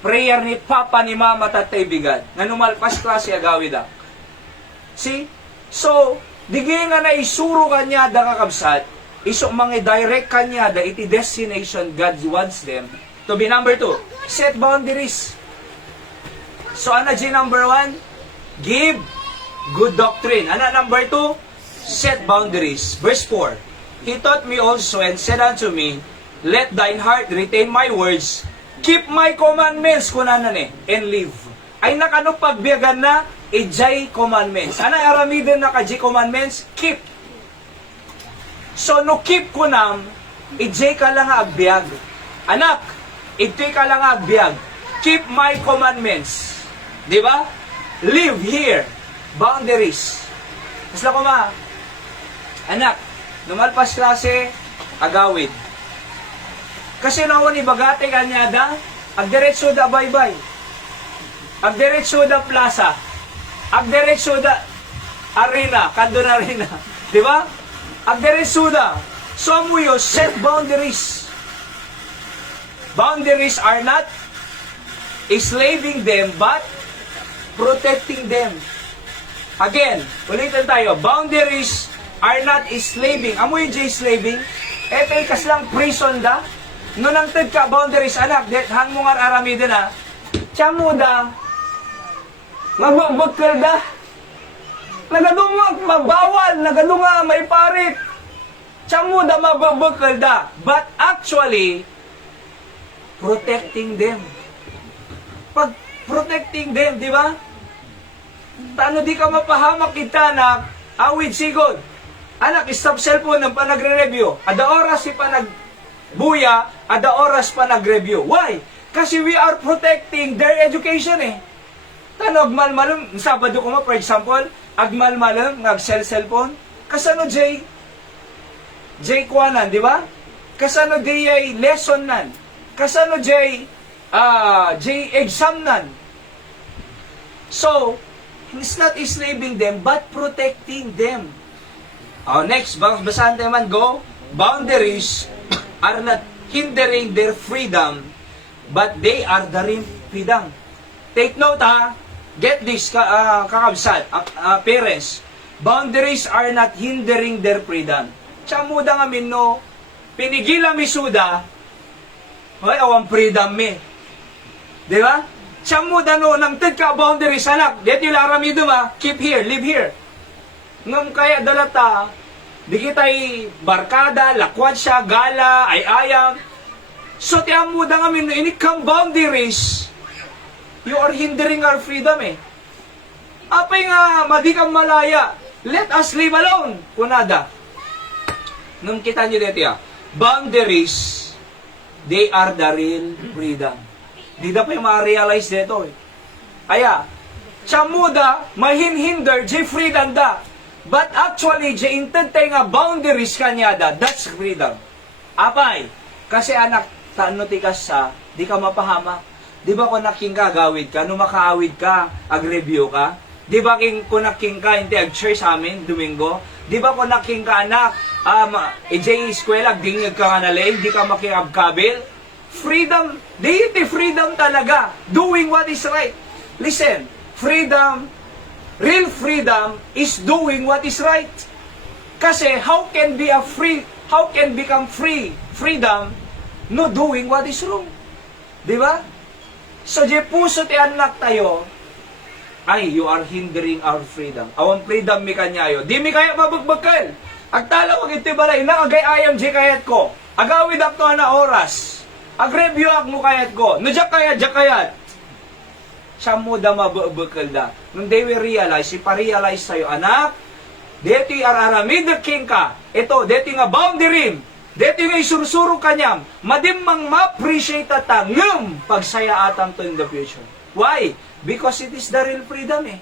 Prayer ni Papa ni Mama tatay bigad, na numalpas klase agawid ak. See? So, digay nga na isuro kanya da kakabsat, iso mga direct kanya da iti destination God wants them to be. Number 2, set boundaries. So, ano G number 1? Give good doctrine. Ano number 2? Set boundaries. Verse 4, He taught me also and said unto me, Let thine heart retain my words, keep my commandments, kunanan and live. Ay nakano pagbiyagan na, ijay commandments. Ano aramidin na ka J commandments? Keep. So, no keep ko nam, ijay ka lang agbyag. Anak, ijay ka lang agbyag. Keep my commandments. Di ba? Live here. Boundaries. Mas ko anak, numalpas klase, agawid. Kasi nawan ibagate kanyada, agdiretso da bye-bye. Agdiretso da plaza. Agdiretso da arena, kandun arena. Di ba? Agdiretso da. So amuyo, set boundaries. Boundaries are not enslaving them, but protecting them. Again, ulitin tayo. Boundaries are not enslaving. Amoy yung slaving? Eto yung kaslang prison da. Nung ang ka boundaries, anak, hang mo nga aramidin ha. Tiyamu da. Magbukal da. Nagadunga, mabawal. Nagadunga, may parit. Tiyamu da, magbukal da. But actually, protecting them. Pag protecting them, di ba? Tano di ka mapahamak kita na awid sigod. Anak, stop cellphone ng pa nagre-review. Ada oras si pa nagbuya, ada oras pa nag-review. Why? Kasi we are protecting their education eh. Tano, agmalmalong, Sabado ko for example, agmalmalong, nag-cellphone. Kasano J kuanan, di ba? Kasano J ay lesson nan. Kasano J exam nan. So, it's not enslaving them, but protecting them. Next, basahan tayo man, go. Boundaries are not hindering their freedom, but they are the freedom. Take note ha, get this, kakabsat, parents. boundaries are not hindering their freedom. Tsamuda nga no, pinigila mi suda, ay awang freedom mi. Di ba? Tsamuda no, nang tid ka boundaries, anak, dito yung larami duma, keep here, live here. Ngam kaya dalata, di kita'y barkada, lakwad siya, gala, ay ayam. So tiamuda nga no, inikang boundaries, you are hindering our freedom eh. Apay nga, madi kang malaya. Let us live alone. Kunada. Nung kita nyo dito ya, boundaries, they are the real freedom. Di na pa yung ma-realize dito eh. Kaya, tsamuda, mahinhinder, di freedom da. But actually, di intentay nga boundaries kanya da, that's freedom. Apay, kasi anak, taano tikas sa, di ka mapahama. Di ba kung naking kagawid ka, nung makaawid ka, ag-review ka? Di ba kung naking ka, hindi ag-church sa amin, Domingo? Di ba kung naking ka anak, eskwela, dingig ka nga nalay, di ka makiabkabil? Freedom, deity freedom talaga, doing what is right. Listen, freedom, real freedom is doing what is right. Kasi how can become freedom, no doing what is wrong? Di ba? So, di puso ti anak tayo, ay, you are hindering our freedom. Awan freedom mi kanyayo. Di mi kaya mabagbagkal. Agtala ko iti balay, na agay ayam di kayat ko. Agawid ak to na oras. Agreview ak mo kayat ko. No, jak kayat. Siya mo da mabagbagkal da. Nung they will realize, ipa-realize tayo, anak, deti araramid the king ka. Ito, deti nga boundary. Deti nga isursuro kanyam. Madimmang ma-appreciate atangam pagsaya atang to in the future. Why? Because it is the real freedom eh.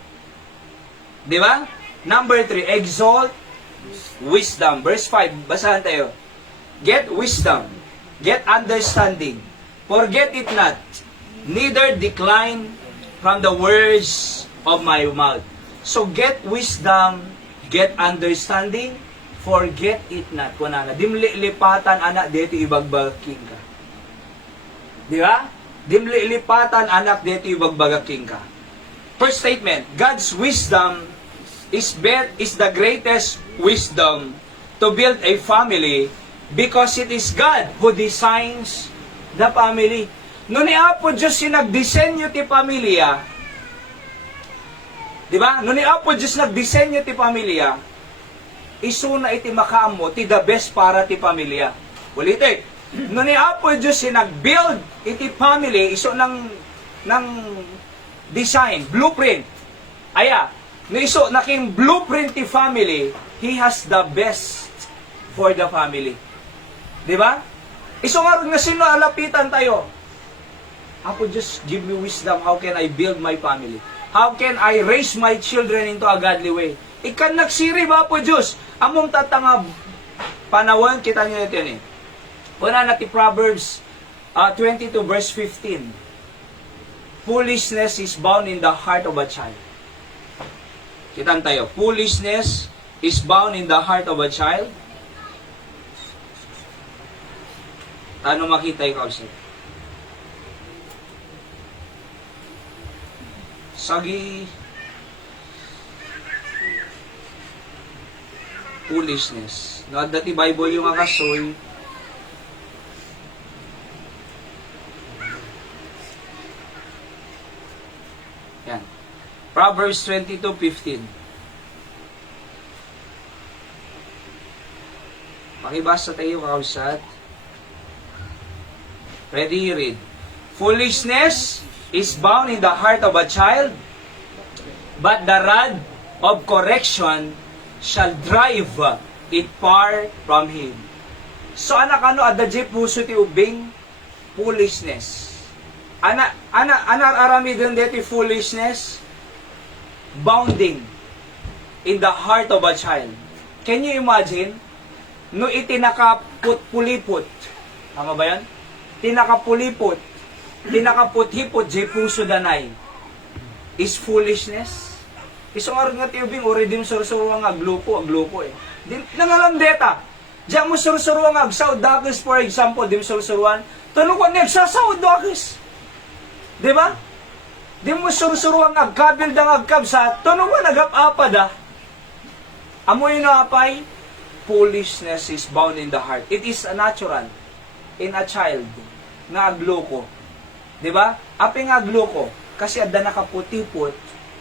Di ba? Number 3, exalt wisdom. Verse 5, basahan tayo. Get wisdom, get understanding, forget it not, neither decline from the words of my mouth. So get wisdom, get understanding, forget it not. Kunana, dimlilipatan anak dito ibagbagking ka. Di ba? Dimlilipatan anak dito ibagbagking ka. First statement, God's wisdom is the greatest wisdom to build a family because it is God who designs the family. No ni Apo Diyos yung nagdisenyo ti pamilya, di ba? No ni Apo Diyos nagdisenyo ti pamilya, isuna iti makaamo ti the best para ti pamilya. Ulitin, no ni Apo Diyos yung nag-build iti family, iso ng design, blueprint. Aya, no iso naking blueprint ti family, He has the best for the family. Di ba? Iso nga rin nga sino alapitan tayo. Apo Diyos, give me wisdom. How can I build my family? How can I raise my children into a godly way? Ikan nagsiri ba, Apo Diyos? Among tatanga panawan, kita nyo ito yun eh. Una natin Proverbs 22 verse 15. Foolishness is bound in the heart of a child. Kitan tayo. Foolishness is bound in the heart of a child. Ano makita yung kausap? Sagi foolishness. Dati Bible yung akasoy. Yan. Proverbs 22:15. Makibasa tayo kausat. Ready, read. Foolishness is bound in the heart of a child, but the rod of correction shall drive it far from him. So anak adadje puso ti ubing foolishness. Ana arami din deti foolishness bounding in the heart of a child. Can you imagine? No itinakaput-pulipot. Tama ba yan? Tinakapulipot, tinakaputhipot, jay puso danay, is foolishness. Isang araw nga tiyubing, uri dim surusuruang aglupo eh. Nangalamdeta, diyan mo surusuruang agsaw dakis, for example, dim surusuruan, tanong ko, nagsasaw dakis. Diba? Dim mo surusuruang agkabil dang agkab sa, tanong ko, nagap-apa da. Amoy na apay, foolishness is bound in the heart. It is a natural in a child nga agloko. Di ba? Api nga agloko. Kasi adda nakaputipot,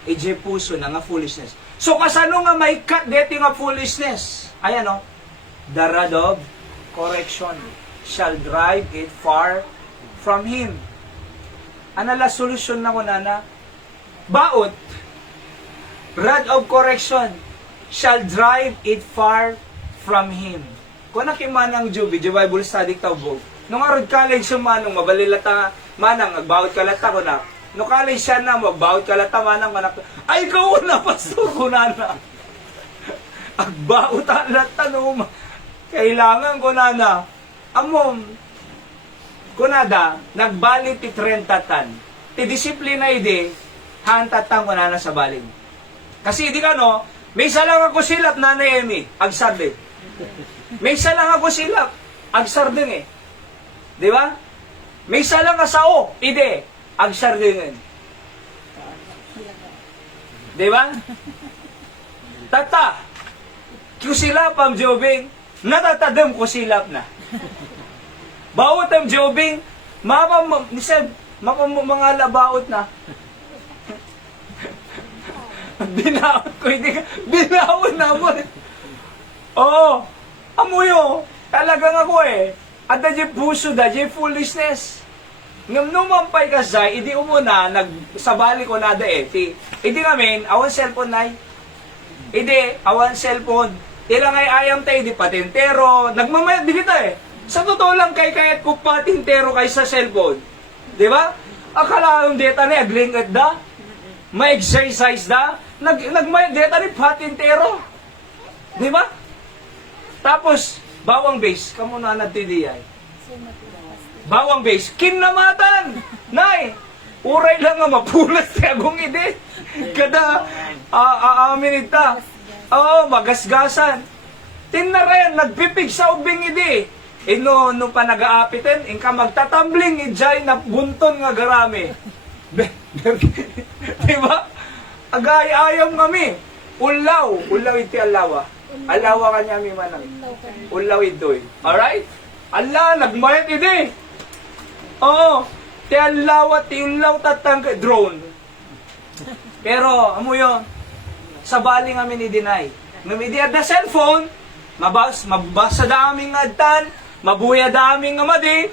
ije puso na nga foolishness. So kasano nga may cut deti nga foolishness? Ayan o. The rod of correction shall drive it far from him. Anala solusyon na ko na baot, rod of correction shall drive it far from him. Kung nakimanang Jubi, the Bible study tawbo, nung arod college yung manong, mabalilata manang, nagbawat kalata ko na, nung college siya na, magbawat kalata manang, ay ikaw na, pastor ko na. Agbawat alata no, kailangan ko na, amom, kunada, nagbalit ti 30 tan, ti disiplina ide, hantatang ko na sa baling. Kasi di ka no, may isa lang ako silap na Emi, agsarde. May isa lang ako silap, agsardeng eh. Di ba? May isa lang asao, ide, agsardeng. Di ba? Tata, kusilap ang jobing, natatadam kusilap na. Bawat ang jobing, mga labaot na. Binaot ko, hindi ka, binaot naman. Oo, amuyo, talagang ako eh. At da puso da, foolishness. Ngam numampay ka sa, hindi umuna, nagsabali ko na da eh. Hindi namin, awan cellphone na hindi, awan cellphone. Ilang ay ayam tayo, di patintero. Nagmamayat di kita eh. Sa totoo lang kay kahit ko patintero kay sa cellphone. Di ba? Akala yung data na, aglingad da. May exercise da. Nagmayat data ni patintero. Di ba? Tapos, bawang base, kamo na nagtidiyay. Bawang base, kinamatan! Nay! Uray lang nga mapulas ti agong ide. Kada aamin ita. Oo, magasgasan. Tinaren, nagpipig sa ubing ide. No pa nag-aapitin, inka magtatambling ijay na bunton nga garami. Diba? Agay-ayam kami. Ulaw iti alawa. Alawa kanya mi manang. Ulaw itoy. Alright? Allah, nagmayat ide. Oo. Ti alawa, ti ulaw tatang drone. Pero, amo yun, sa bali nga mini-deny. Namidi at the cellphone, mabasa da aming adtan, mabuya da aming nga madi,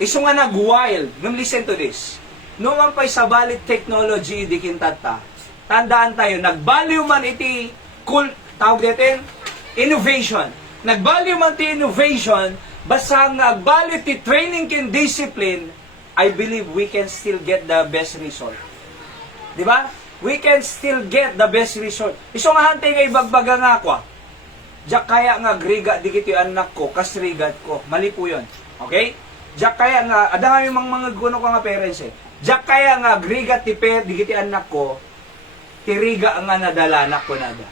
iso nga nag-wild. Listen to this. Numan pa'y sa bali technology di kintata, tandaan tayo, nag-value man iti tawag natin, innovation. Nag-value man ti innovation, basta nag-value ti training kin discipline, I believe we can still get the best result. Di ba? We can still get the best result. Iso nga hantay nga ibagbaga nga ako. Diyak kaya nga griga di kiti anak ko, kasrigat ko. Mali po yun. Okay? Diyak kaya nga, ada nga yung mga guno ko nga parents eh. Diyak kaya nga griga ti di kiti anak ko, tiriga nga nadalanak ko nada.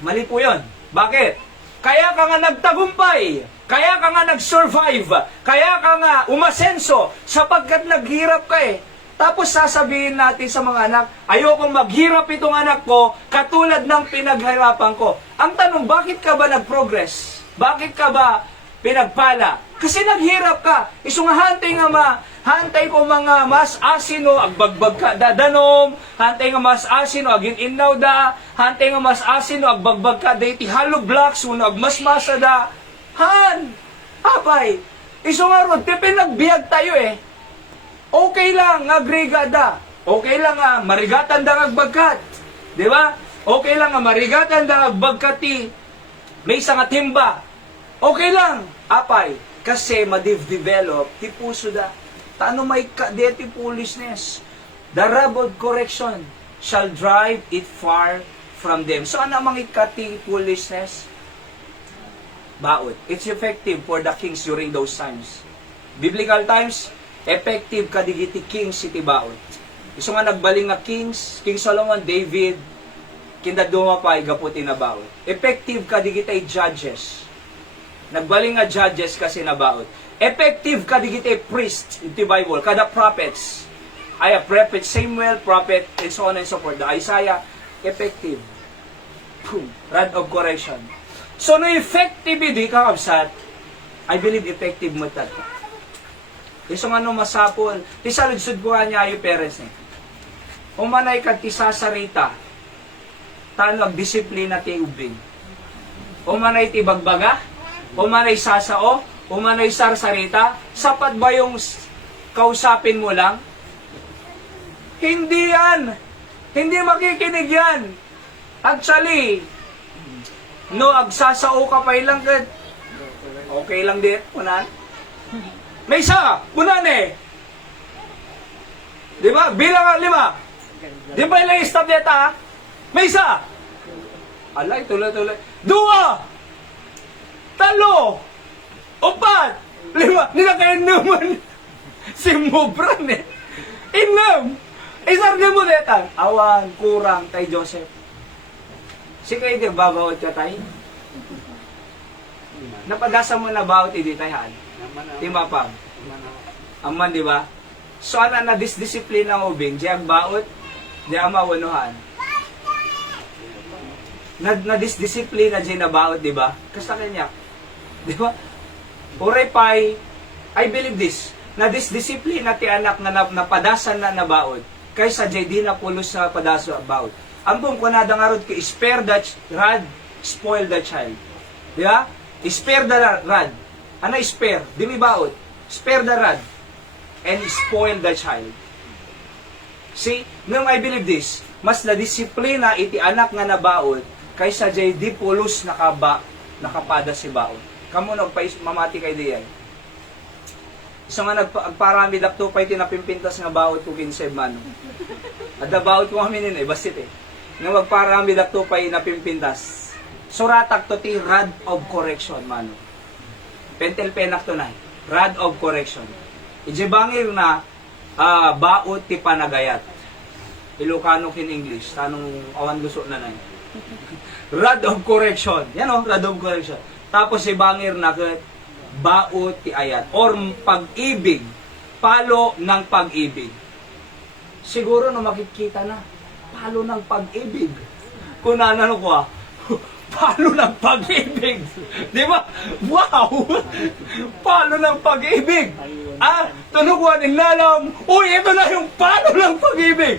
Mali po yun. Bakit? Kaya ka nga nagtagumpay. Kaya ka nga nag-survive. Kaya ka nga umasenso sapagkat naghirap ka eh. Tapos sasabihin natin sa mga anak, ayokong maghirap itong anak ko katulad ng pinaghirapan ko. Ang tanong, bakit ka ba nag-progress? Bakit ka ba pinagpala? Kasi naghirap ka. Iso nga hantay nga hantay ko mga mas asino, agbagbag ka dadanom, hantay nga mas asino, agin innaw da, hantay nga mas asino, agbagbag ka dayti hollow blocks, uno agmasmasa da. Apay, iso nga ron, pinagbiag tayo eh. Okay lang nga brigada. Okay lang nga marigatan da agbagkat. Di ba? Okay lang nga marigatan da agbagkati. May isang timba. Okay lang. Apay. Kasi ma-develop ti puso da. Tano may kadeti foolishness. The rod of correction shall drive it far from them. So ano mang ikati foolishness? Baot. It's effective for the kings during those times. Biblical times, effective kadigiti kings iti baot. Iso nga nagbaling nga kings, King Solomon, David, kinda dumapay gaputi na baot. Effective kadigiti judges. Nagbaling nga judges kasi na baot. Effective kadigiti priest iti Bible, kada prophets. Prophet Samuel, prophet, and so on and so forth. The Isaiah, effective. Boom. Rod of correction. So, no effective di kakabsat, I believe effective mo tato. Isang ano masapol, ti saludsud ko niya yung parents niya. Umanay ka ti sasarita, tanong disiplina ti ubing. Umanay ti bagbaga, umanay sasao, umanay sarsarita, sapat ba yung kausapin mo lang? Hindi yan. Hindi makikinig yan. Actually, no, agsasao ka pa ilang kad. Okay lang din, punan. May isa, punan eh. Di ba? Bilang 5. Di ba ilang stop deta? May isa. Alay, tuloy-tuloy. 2, 3, 4, 5. Nilakain naman. Si Mubran eh. Inam. Isar din mo deta. Awan, kurang, tay Joseph. Si kayo di, babawat ka tayo. Napadasa mo na bawat hindi tayo haan. Tima pa. Aman, di ba? So, ana na disdisiplina ng ubing, di ang baot, di ang mawanuhan. Na disdisiplina di na baot, di ba? Kasta kanya. Di ba? Uray pay, I believe this, na disdisiplina ti anak na napadasan na nabaot, kaysa di na pulos sa padaso baot. Ambong ko na dangarod ko, spare the rod, spoil the child. Di ba? Spare the rod. Ano spare? Di mi baot. Spare the rod and spoil the child. See, nung I believe this, mas na-disiplina iti anak nga nabaot kaysa jay di pulos nakapada si baot. Kamu mamati kay diyan. Isa nga nagparami dakto pa iti napimpintas nga baot ko kinsay mano. At baot ko kami nini, basit eh. Nga magparami dakto pa napimpintas. Suratak to ti rod of correction mano. Pentel penak to na. Rod of correction. Ijibangir na baot ti panagayat. Ilocano kin English. Tanong awan gusto na na. Rod of correction. Yan o, rod of correction. Tapos ibangir na kat baot ti ayat. Or pag-ibig. Palo ng pag-ibig. Siguro no makikita na. Palo ng pag-ibig. Kung nanano ko palo ng pag-ibig. Di ba? Wow! Palo ng pag-ibig. Tunukuan din lalam. Uy, ito na yung palo ng pag-ibig.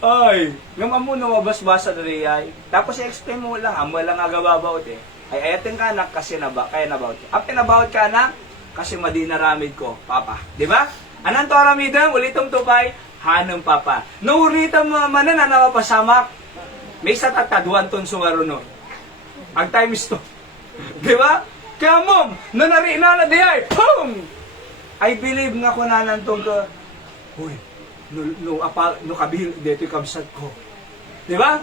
Ay, yung amo na mabas-basa na ay. Tapos i-explain mo lang, amo lang agababawt eh. Ay, ayatin ka anak kasi kaya nabawt. Ang pinabawt ka anak, kasi madinaramid ko, papa. Di ba? Anong to aramidang, ulitong tupay, hanong papa. Nuuritan mo manan na napapasamak. May isa tataduan ton sungaruno. Ang times to. Di ba? Kaya mom, nanari na di ay, pum! I believe nga ko nanantong ka, uy, no kabil, dito kabsat ko. Di ba?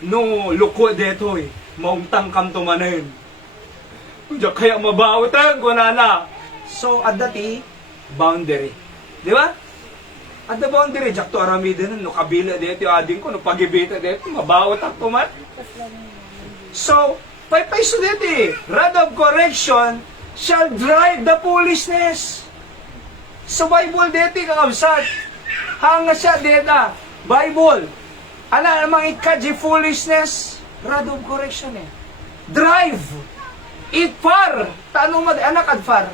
No luko dito maumtang kam tumanin. Kaya mabawatan ko nana. So, at dati, boundary. Di ba? At the boundary, jak to aramidin, no kabila dito ading ko, no pagibita dito, mabawat ako man. So, payso dito rod of correction shall drive the foolishness. So, Bible dito kakabsat. Hanga siya dito. Bible. Ana namang ikaji foolishness? Rod of correction eh. Drive. It far. Tanong anak ad far.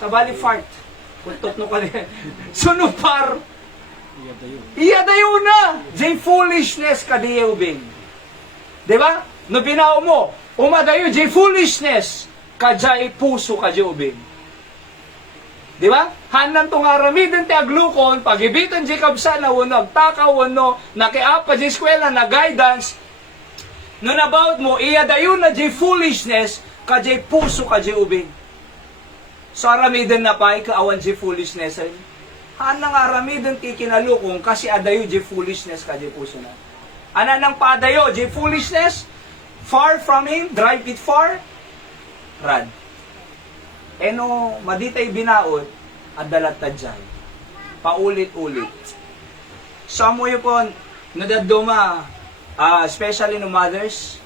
Sa bali fart. Kuntot no ka rin. Sunupar. Iya dayo na. Jay foolishness ka diyo bing. Diba? No binao mo. Umadayo jay foolishness. Ka jay puso ka diyo bing. Diba? Hanan tong aramidan ti aglukon. Pagibitan jay kabsa na wano. Agtakaw wano. Nakiapa jay eskwela na guidance. No about mo. Iya dayo na jay foolishness. Ka jay puso ka diyo bing. So aramidan na pa, ikaawan di foolishness ay. Anang aramidan ti kinalukong kasi adayo di foolishness ka di puso na. Ana nang padayo di foolishness, far from him, drive it far, rad. Eno, maditay binaot, adalat tadjay. Paulit-ulit. So mo yun po, nadaduma, especially no mothers,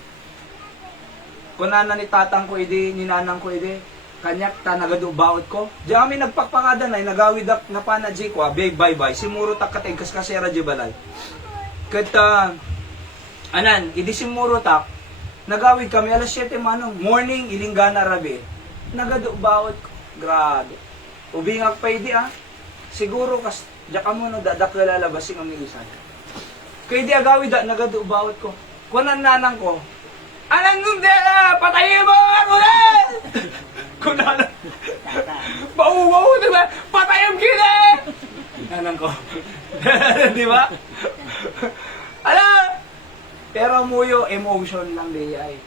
kung nana ni tatang ko ide, ni nanang ko ide, kanyak ta nagadubaot ko. Di kami nagpakpakada na, nagawid na pa na di ko, bye-bye. Simuro tak katay, kas kasera di balay. Kata, Anan, idisimuro tak, nagawid kami alas 7 manong, morning, ilinggana rabi. Nagado bawat ko. Grabe. Ubingak pa idi Siguro kas, diya ka mo nagdadak lalabasin ang milisan. Kaya di agawid nagado bawat ko. Kunan nanang ko, anang hindi patayin mo ako na! Kunan, pauwaw, diba? Patayin kita! Nanang ko. Di ba? Ala! Pero muyo, emotion lang ay.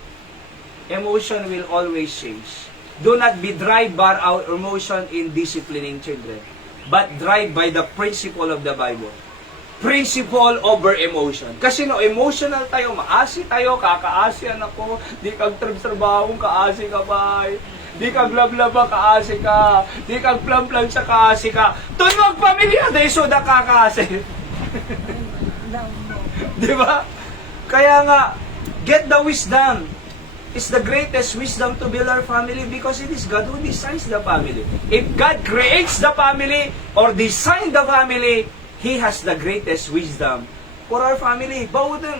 Emotion will always change. Do not be driven by our emotion in disciplining children, but driven by the principle of the Bible. Principle over emotion. Kasi no, emotional tayo, maasi tayo, kakaasian ako, di kag trabaho, kaasi ka pa. Di kag lablaba, kaasi ka. Di kag plan-plan sa kaasi ka. Tunog pamilya, dahil soda kakaasi. Di ba? Kaya nga, get the wisdom. It's the greatest wisdom to build our family because it is God who designs the family. If God creates the family or design the family, He has the greatest wisdom for our family. Bautin.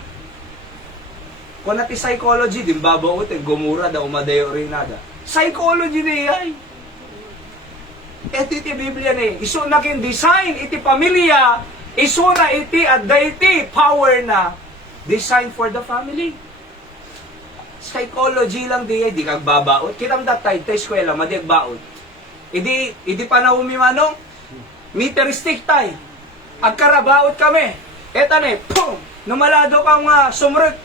Kung nati psychology, din babautin, gumura da umadayo rin nada. Psychology na yan. Iti Biblia na iso na kin design, iti pamilya, iso na iti at daiti power na design for the family. Psychology lang di kag babaot. Kitam datay, ta eskwela, madiag baot. Idi pa na umimanong, meteristic tay. Agkarabaot kami. Eta ne, pum! Numalado kang sumrut.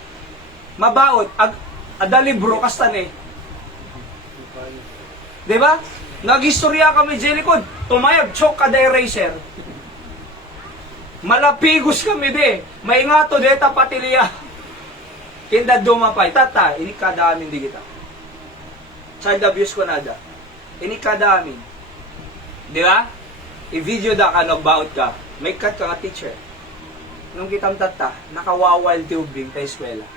Mabaot. Adalibro kasta ne. Diba? Nagistorya kami jelikod. Tumayag, chok kada eraser. Malapigos kami de. Maingato deta patiliya. Kinda dumapay. Tata, ini kada amin di kita. Child abuse ko nada. Ini kada amin. Diba? I-video da ka, nagbaot ka. May cut ka nga teacher. Nung kitam tata, nakawawal tubing ta eskwela.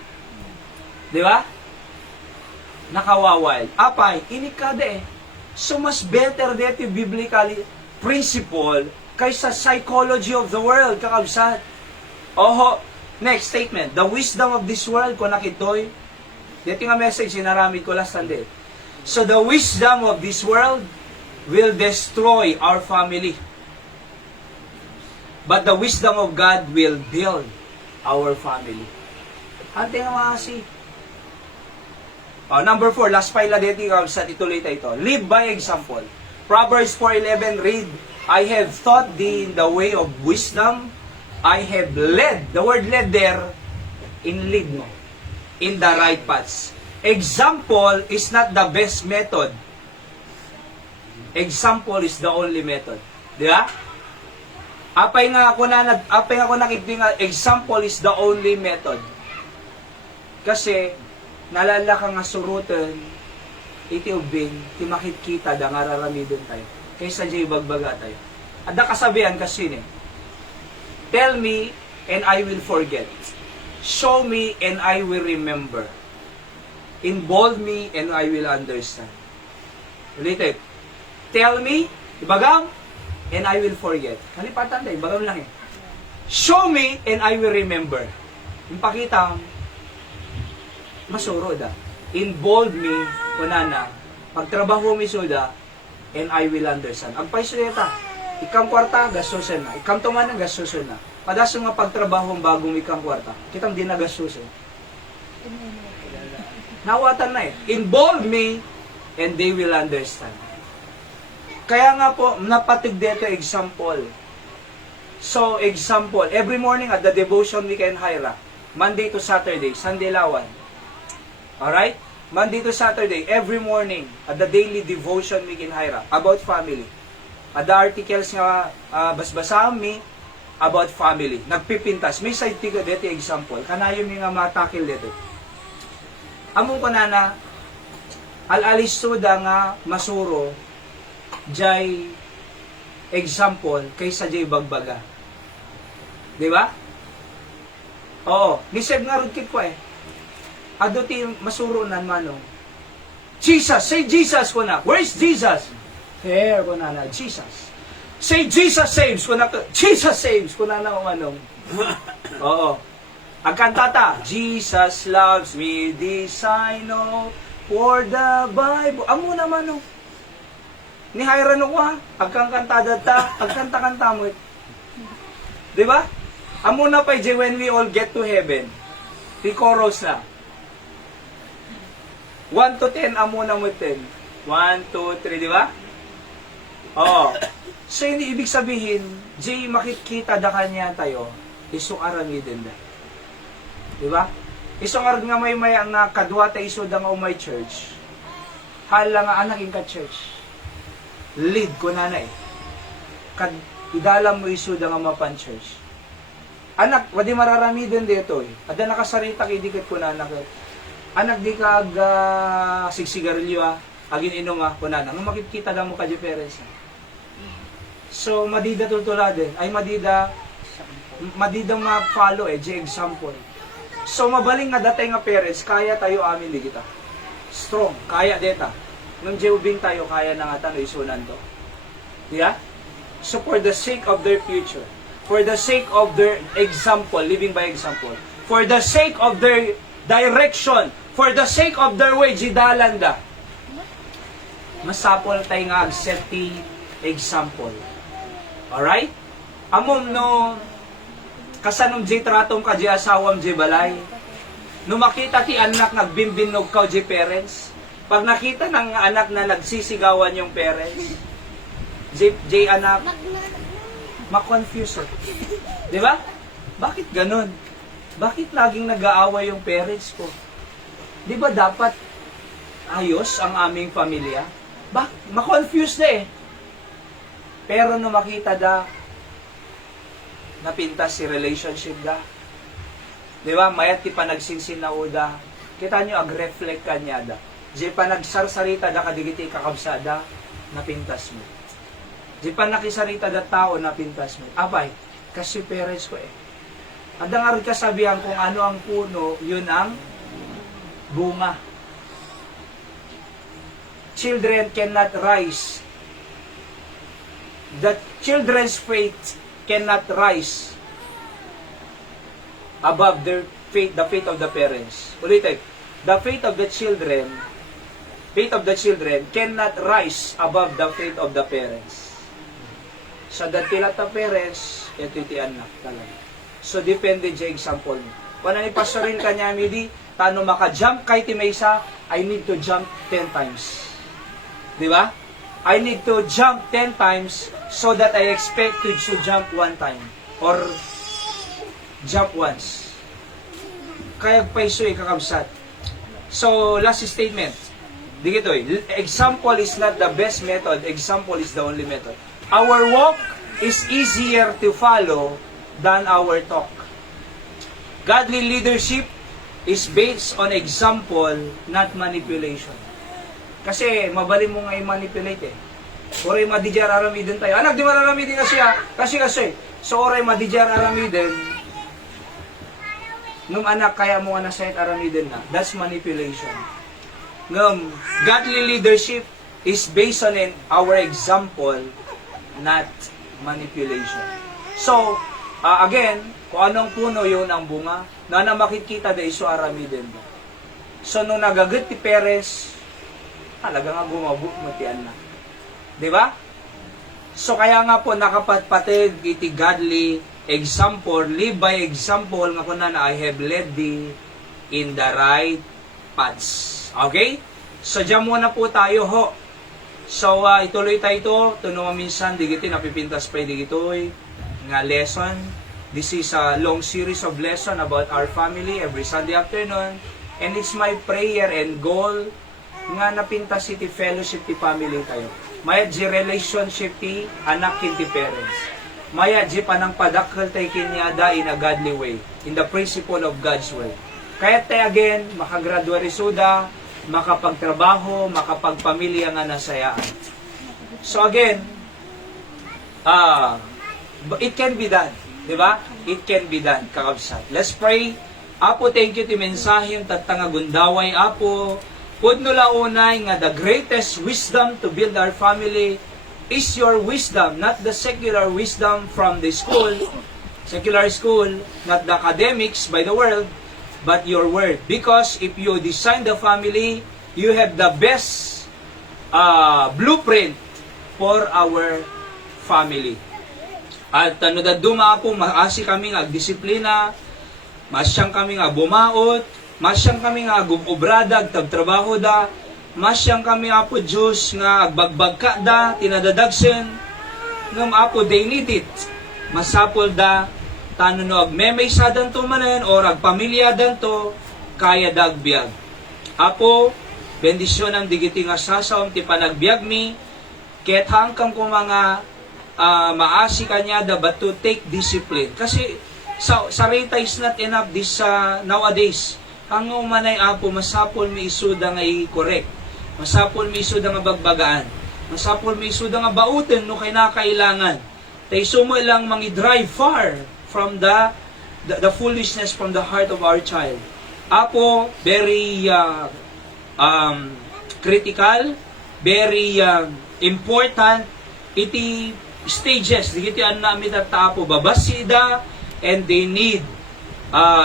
Di ba? Nakawawal. Apay, inikada eh. So mas better dito biblically principle kaysa psychology of the world, kakabsat. Oho, next statement. The wisdom of this world, kung nakitoy, dito nga message, sinaramid ko last Sunday. So the wisdom of this world will destroy our family. But the wisdom of God will build our family. Ante nga mga si. Number 4, last pila dito sa ituloy ito. Live by example. Proverbs 4:11 read, I have taught thee in the way of wisdom. I have led. The word led there, in lead mo. In the right paths. Example is not the best method. Example is the only method. Di ba? Apay nga ako nakita example is the only method. Kasi nalala ka nga surutan iti ubing, ti makikita da nga raramidon tayo. Kaysa jay bagbaga tayo. At da kasabihan kasi ni, tell me and I will forget. Show me and I will remember. Involve me and I will understand. Ulitin. Tell me, ibagam, and I will forget. Kalipatan tayo, ibagam lang eh. Show me and I will remember. Yung pakita, masuro da. Involve me, kunana, pagtrabaho mi suda, and I will understand. Ang paisuleta, ikang kwarta, gastusin na. Ikang tumanan, gastusin na. Padaso nga pagtrabaho bagong ikang kwarta, kitang di na gastusin. Nawatan na eh. Involve me, and they will understand. Kaya nga po, napatig dito example. So, example, every morning at the devotion we can hire. Monday to Saturday, Sunday lawan. Alright? Monday to Saturday, every morning, at the daily devotion we can hire. About family. At the articles nga basbasaan mi, about family. Nagpipintas. May side tiga dito example. Kanayo mi nga matakil dito. Among ko na al-alistuda nga masuro, jay example kaysa jay bagbaga. Di ba? Oo. Niseb nga rin ko eh. Ado ti masuro nan manong. Jesus! Say Jesus ko na. Where is Jesus? Here ko na na. Jesus. Say Jesus saves ko na. Jesus saves ko na na manong. Oo. Ang kantata, Jesus loves me, this I know, for the Bible. Amo naman no. Ni Hiram ko ha, agkang kantada ta, agkanta-kanta mo. Di ba? Amo na pa, when we all get to heaven, the chorus na. 1 to 10, amo na mo 10. 1, 2, 3, di ba? Oo. So, hindi ibig sabihin, Jay, makikita da kanya tayo, isong aran din da. Di ba? Isong aran nga may ang kadwa ta iso da nga umay church, hala nga anak in ka church. Lead ko na eh. Kad idalam mo iso da nga mapan church. Anak, wadi mararami din dito eh. Ada nakasarita kay dikit ko na anak. Anak di ka sigsigarilyo agin inom kunana. Nga makikita lang mo ka difference. So, madida tutulad ay madida ma-follow di example. So, mabaling nga datay nga parents, kaya tayo amin di kita. Strong, kaya deta. Nung ubing tayo, kaya na nga tayo isunan to. Yeah? So, for the sake of their future, for the sake of their example, living by example, for the sake of their direction, for the sake of their way, jidalanda, masapol tayo nga accepti example. Alright? Amom no, kasanong di tratom ka di asawam di balay, no makita ti anak nagbimbinog ka di parents, pag nakita ng anak na nagsisigawan yung parents, di anak, ma-confuse. Di ba? Bakit ganun? Bakit laging nag-aaway yung parents ko? Di ba dapat ayos ang aming pamilya? Ma-confuse na eh. Pero no makita da, napintas si relationship da. Di ba? Mayat ti panagsinsin na uda. Kita nyo, ag-reflect ka niya da. Di pa nagsarsarita da kadigiti kakabsada, napintas mo. Di pa nakisarita da tao, napintas mo. Abay, kasi parents ko eh. Adang arid kasabihan kung ano ang puno, yun ang bunga. Children cannot rise. The children's faith cannot rise above their faith, the faith of the parents. Ulitin, the faith of the children cannot rise above the faith of the parents. Sa datilat na parents, ito iti anak talaga. So, depende dyan example mo. Kung ni pastorin ka niya, midi, tano maka-jump kay Timesa, I need to jump 10 times. Di ba? I need to jump 10 times so that I expect to jump 1 time. Or jump once. Kaya paiso kakabsat. So, last statement. Dito example is not the best method, example is the only method. Our walk is easier to follow than our talk. Godly leadership is based on example, not manipulation. Kasi mabali mo nga i-manipulate eh. Oray madijar aramidin tayo. Anak, di mararamidin kasi Kasi. So oray madijar aramidin. Nung anak, kaya mo nga nasayat aramidin na. That's manipulation. Ngam, godly leadership is based on our example, not manipulation. So, again, kung anong puno yun ang bunga, na makikita da iso aramidin. So, nung nagagat ti Perez, talaga nga gumabuk matian na. Diba? So, kaya nga po, nakapatpatid iti godly example, live by example, nga po na I have led thee in the right paths. Okay? So, dyan muna po tayo, ho. So, ituloy tayo ito. Tunong minsan, digiti, napipintas pa digitoy nga lesson. This is a long series of lesson about our family every Sunday afternoon. And it's my prayer and goal nga napintas iti fellowship ti family tayo. Maya di relationship ti anak ti parents. Maya di panang padakkel tayo kinyada in a godly way. In the principle of God's way. Kaya tayo again, makagraduary suda, makapagtrabaho, makapagpamilya nga nasayaan. So again, it can be done. Diba? It can be done, kakabsat. Let's pray. Apo, thank you ti mensaheng tatangagundaway, Apo. Pudno launay nga the greatest wisdom to build our family is your wisdom, not the secular wisdom from the school. secular school, not the academics by the world, but your word. Because if you design the family, you have the best blueprint for our family. At duma po, maasi kami nga disiplina, masyang kami nga bumaot, masyang kami nga gumobrada, tagtrabaho da, masyang kami nga po Diyos nga agbagbag ka da, tinadadagsen, ngam apo they need it. Masapol da, tanunog memay sa danto manen, or agpamilya danto, kaya dagbiag. Apo, bendisyon ang digiti nga sasaom, ti panagbiag mi, ket hangkang ko mga maasi kanya da, but to take discipline. Kasi sa rate is not enough this nowadays. Ang umanay apo, masapol mi isuda nga i-correct. Masapol mi isuda nga bagbagaan. Masapol mi isuda nga bauten no kay nakailangan. Tay sumo lang mangi-drive far from the foolishness from the heart of our child. Apo, very critical, very important, iti stages, digiti an namin tapo babasida, and they need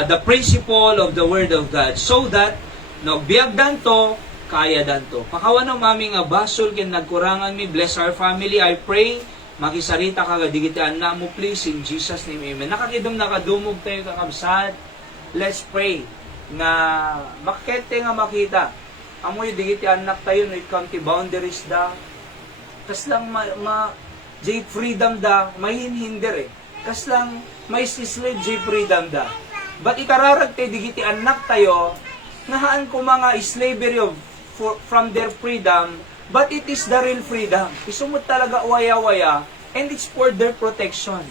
the principle of the Word of God, so that nagbiag danto, kaya danto. Pakawan ng mami nga basol, kin nagkurangan mi, bless our family, I pray, makisarita ka digiti an na mo, please, in Jesus' name, amen. Nakakidom nakadumog tayo kakabsat, let's pray, nga makete nga makita, amoy digiti anak tayo, no come to boundaries da, kas lang J freedom da, may hinhinder kas lang may slave J freedom da. But ikararag tayo digiti anak tayo, nahaan ko mga slavery from their freedom, but it is the real freedom. Isumot talaga waya-waya, and it's for their protection.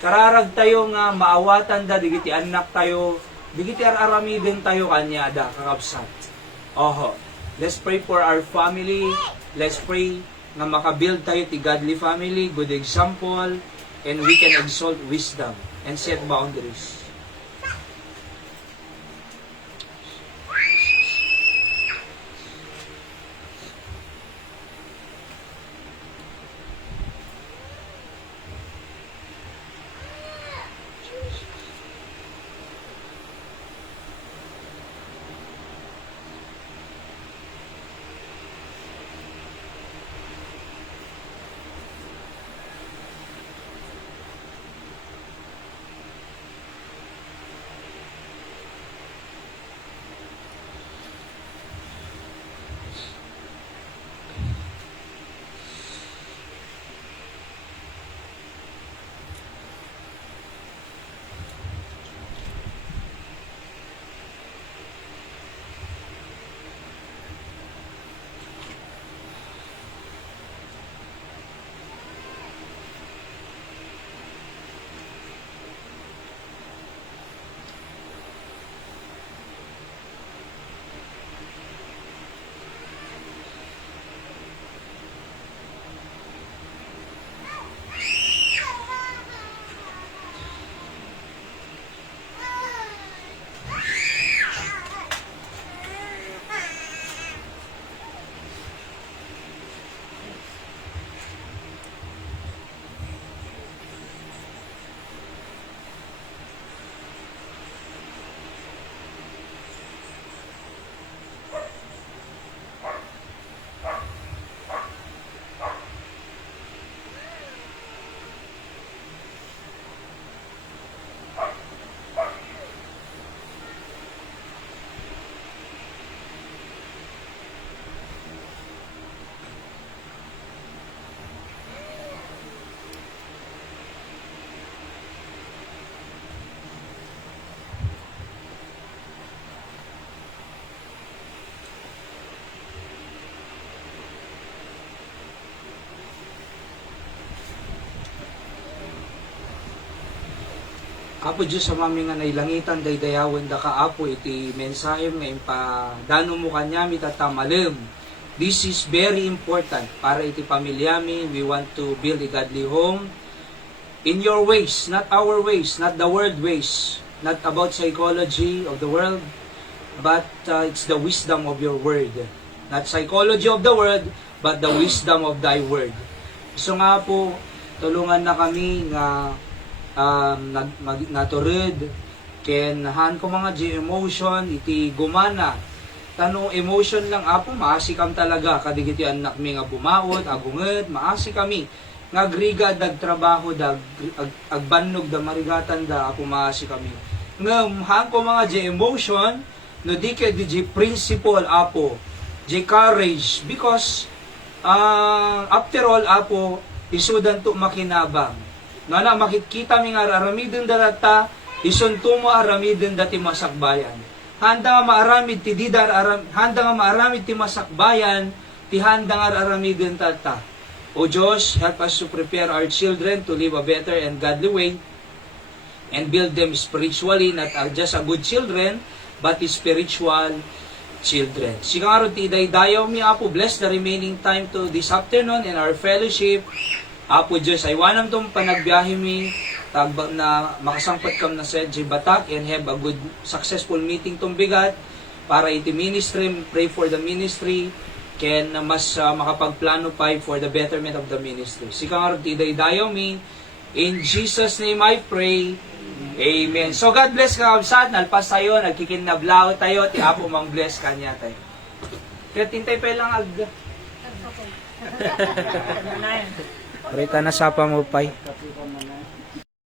Kararag tayo nga maawatan da, digiti anak tayo, digiti araramidin tayo kanya da, kakabsat. Oho, let's pray for our family, let's pray nga makabuild tayo ti godly family, good example, and we can exalt wisdom and set boundaries. Apo Diyos sa mami nga nailangitan daydayawan da kaapo iti mensahe nga impadano mo kanya mitatamalem. This is very important para iti pamilyami. We want to build a godly home in your ways, not our ways, not the world ways, not about psychology of the world, but it's the wisdom of your word. Not psychology of the world, but the wisdom of thy word. So nga po, tulungan na kami nga naturid, ken han ko mga G emotion, iti gumana. Tanong emotion lang apo, maasi kam talaga, kadigiti anak mi nga bumaot, agunged, maasi kami. Ngagriga dag trabaho, dag agbannog da marigatan da, apo maasi kami. Ngam, han ko mga G emotion, no di kay di G principle apo, G courage, because after all apo, isudan to makinabang. Nga makikita mi nga aramidin darata, ison tumo aramidin dati masakbayan. Handa nga maaramid ti didar handa nga maaramid ti masakbayan, ti handa nga aramidin tata. O Diyos, help us to prepare our children to live a better and godly way and build them spiritually, not just a good children, but spiritual children. Sigaro ti daydayaw mi apo, bless the remaining time to this afternoon in our fellowship. Apo Diyos, ay wanam tong panagbiyahe mi, tagbang na makasangpat kam na sa Batak and have a good, successful meeting tong bigat para iti ministry, pray for the ministry, ken mas makapagplano pa for the betterment of the ministry. Sigaro ti daydayaw mi, in Jesus' name I pray, Amen. So God bless ka kabsat, nalpas tayo, nagkikinablaw tayo, ti Apo mang bless kanya tayo. Kaya tintay pa lang agda. Rita na sapa mo pay.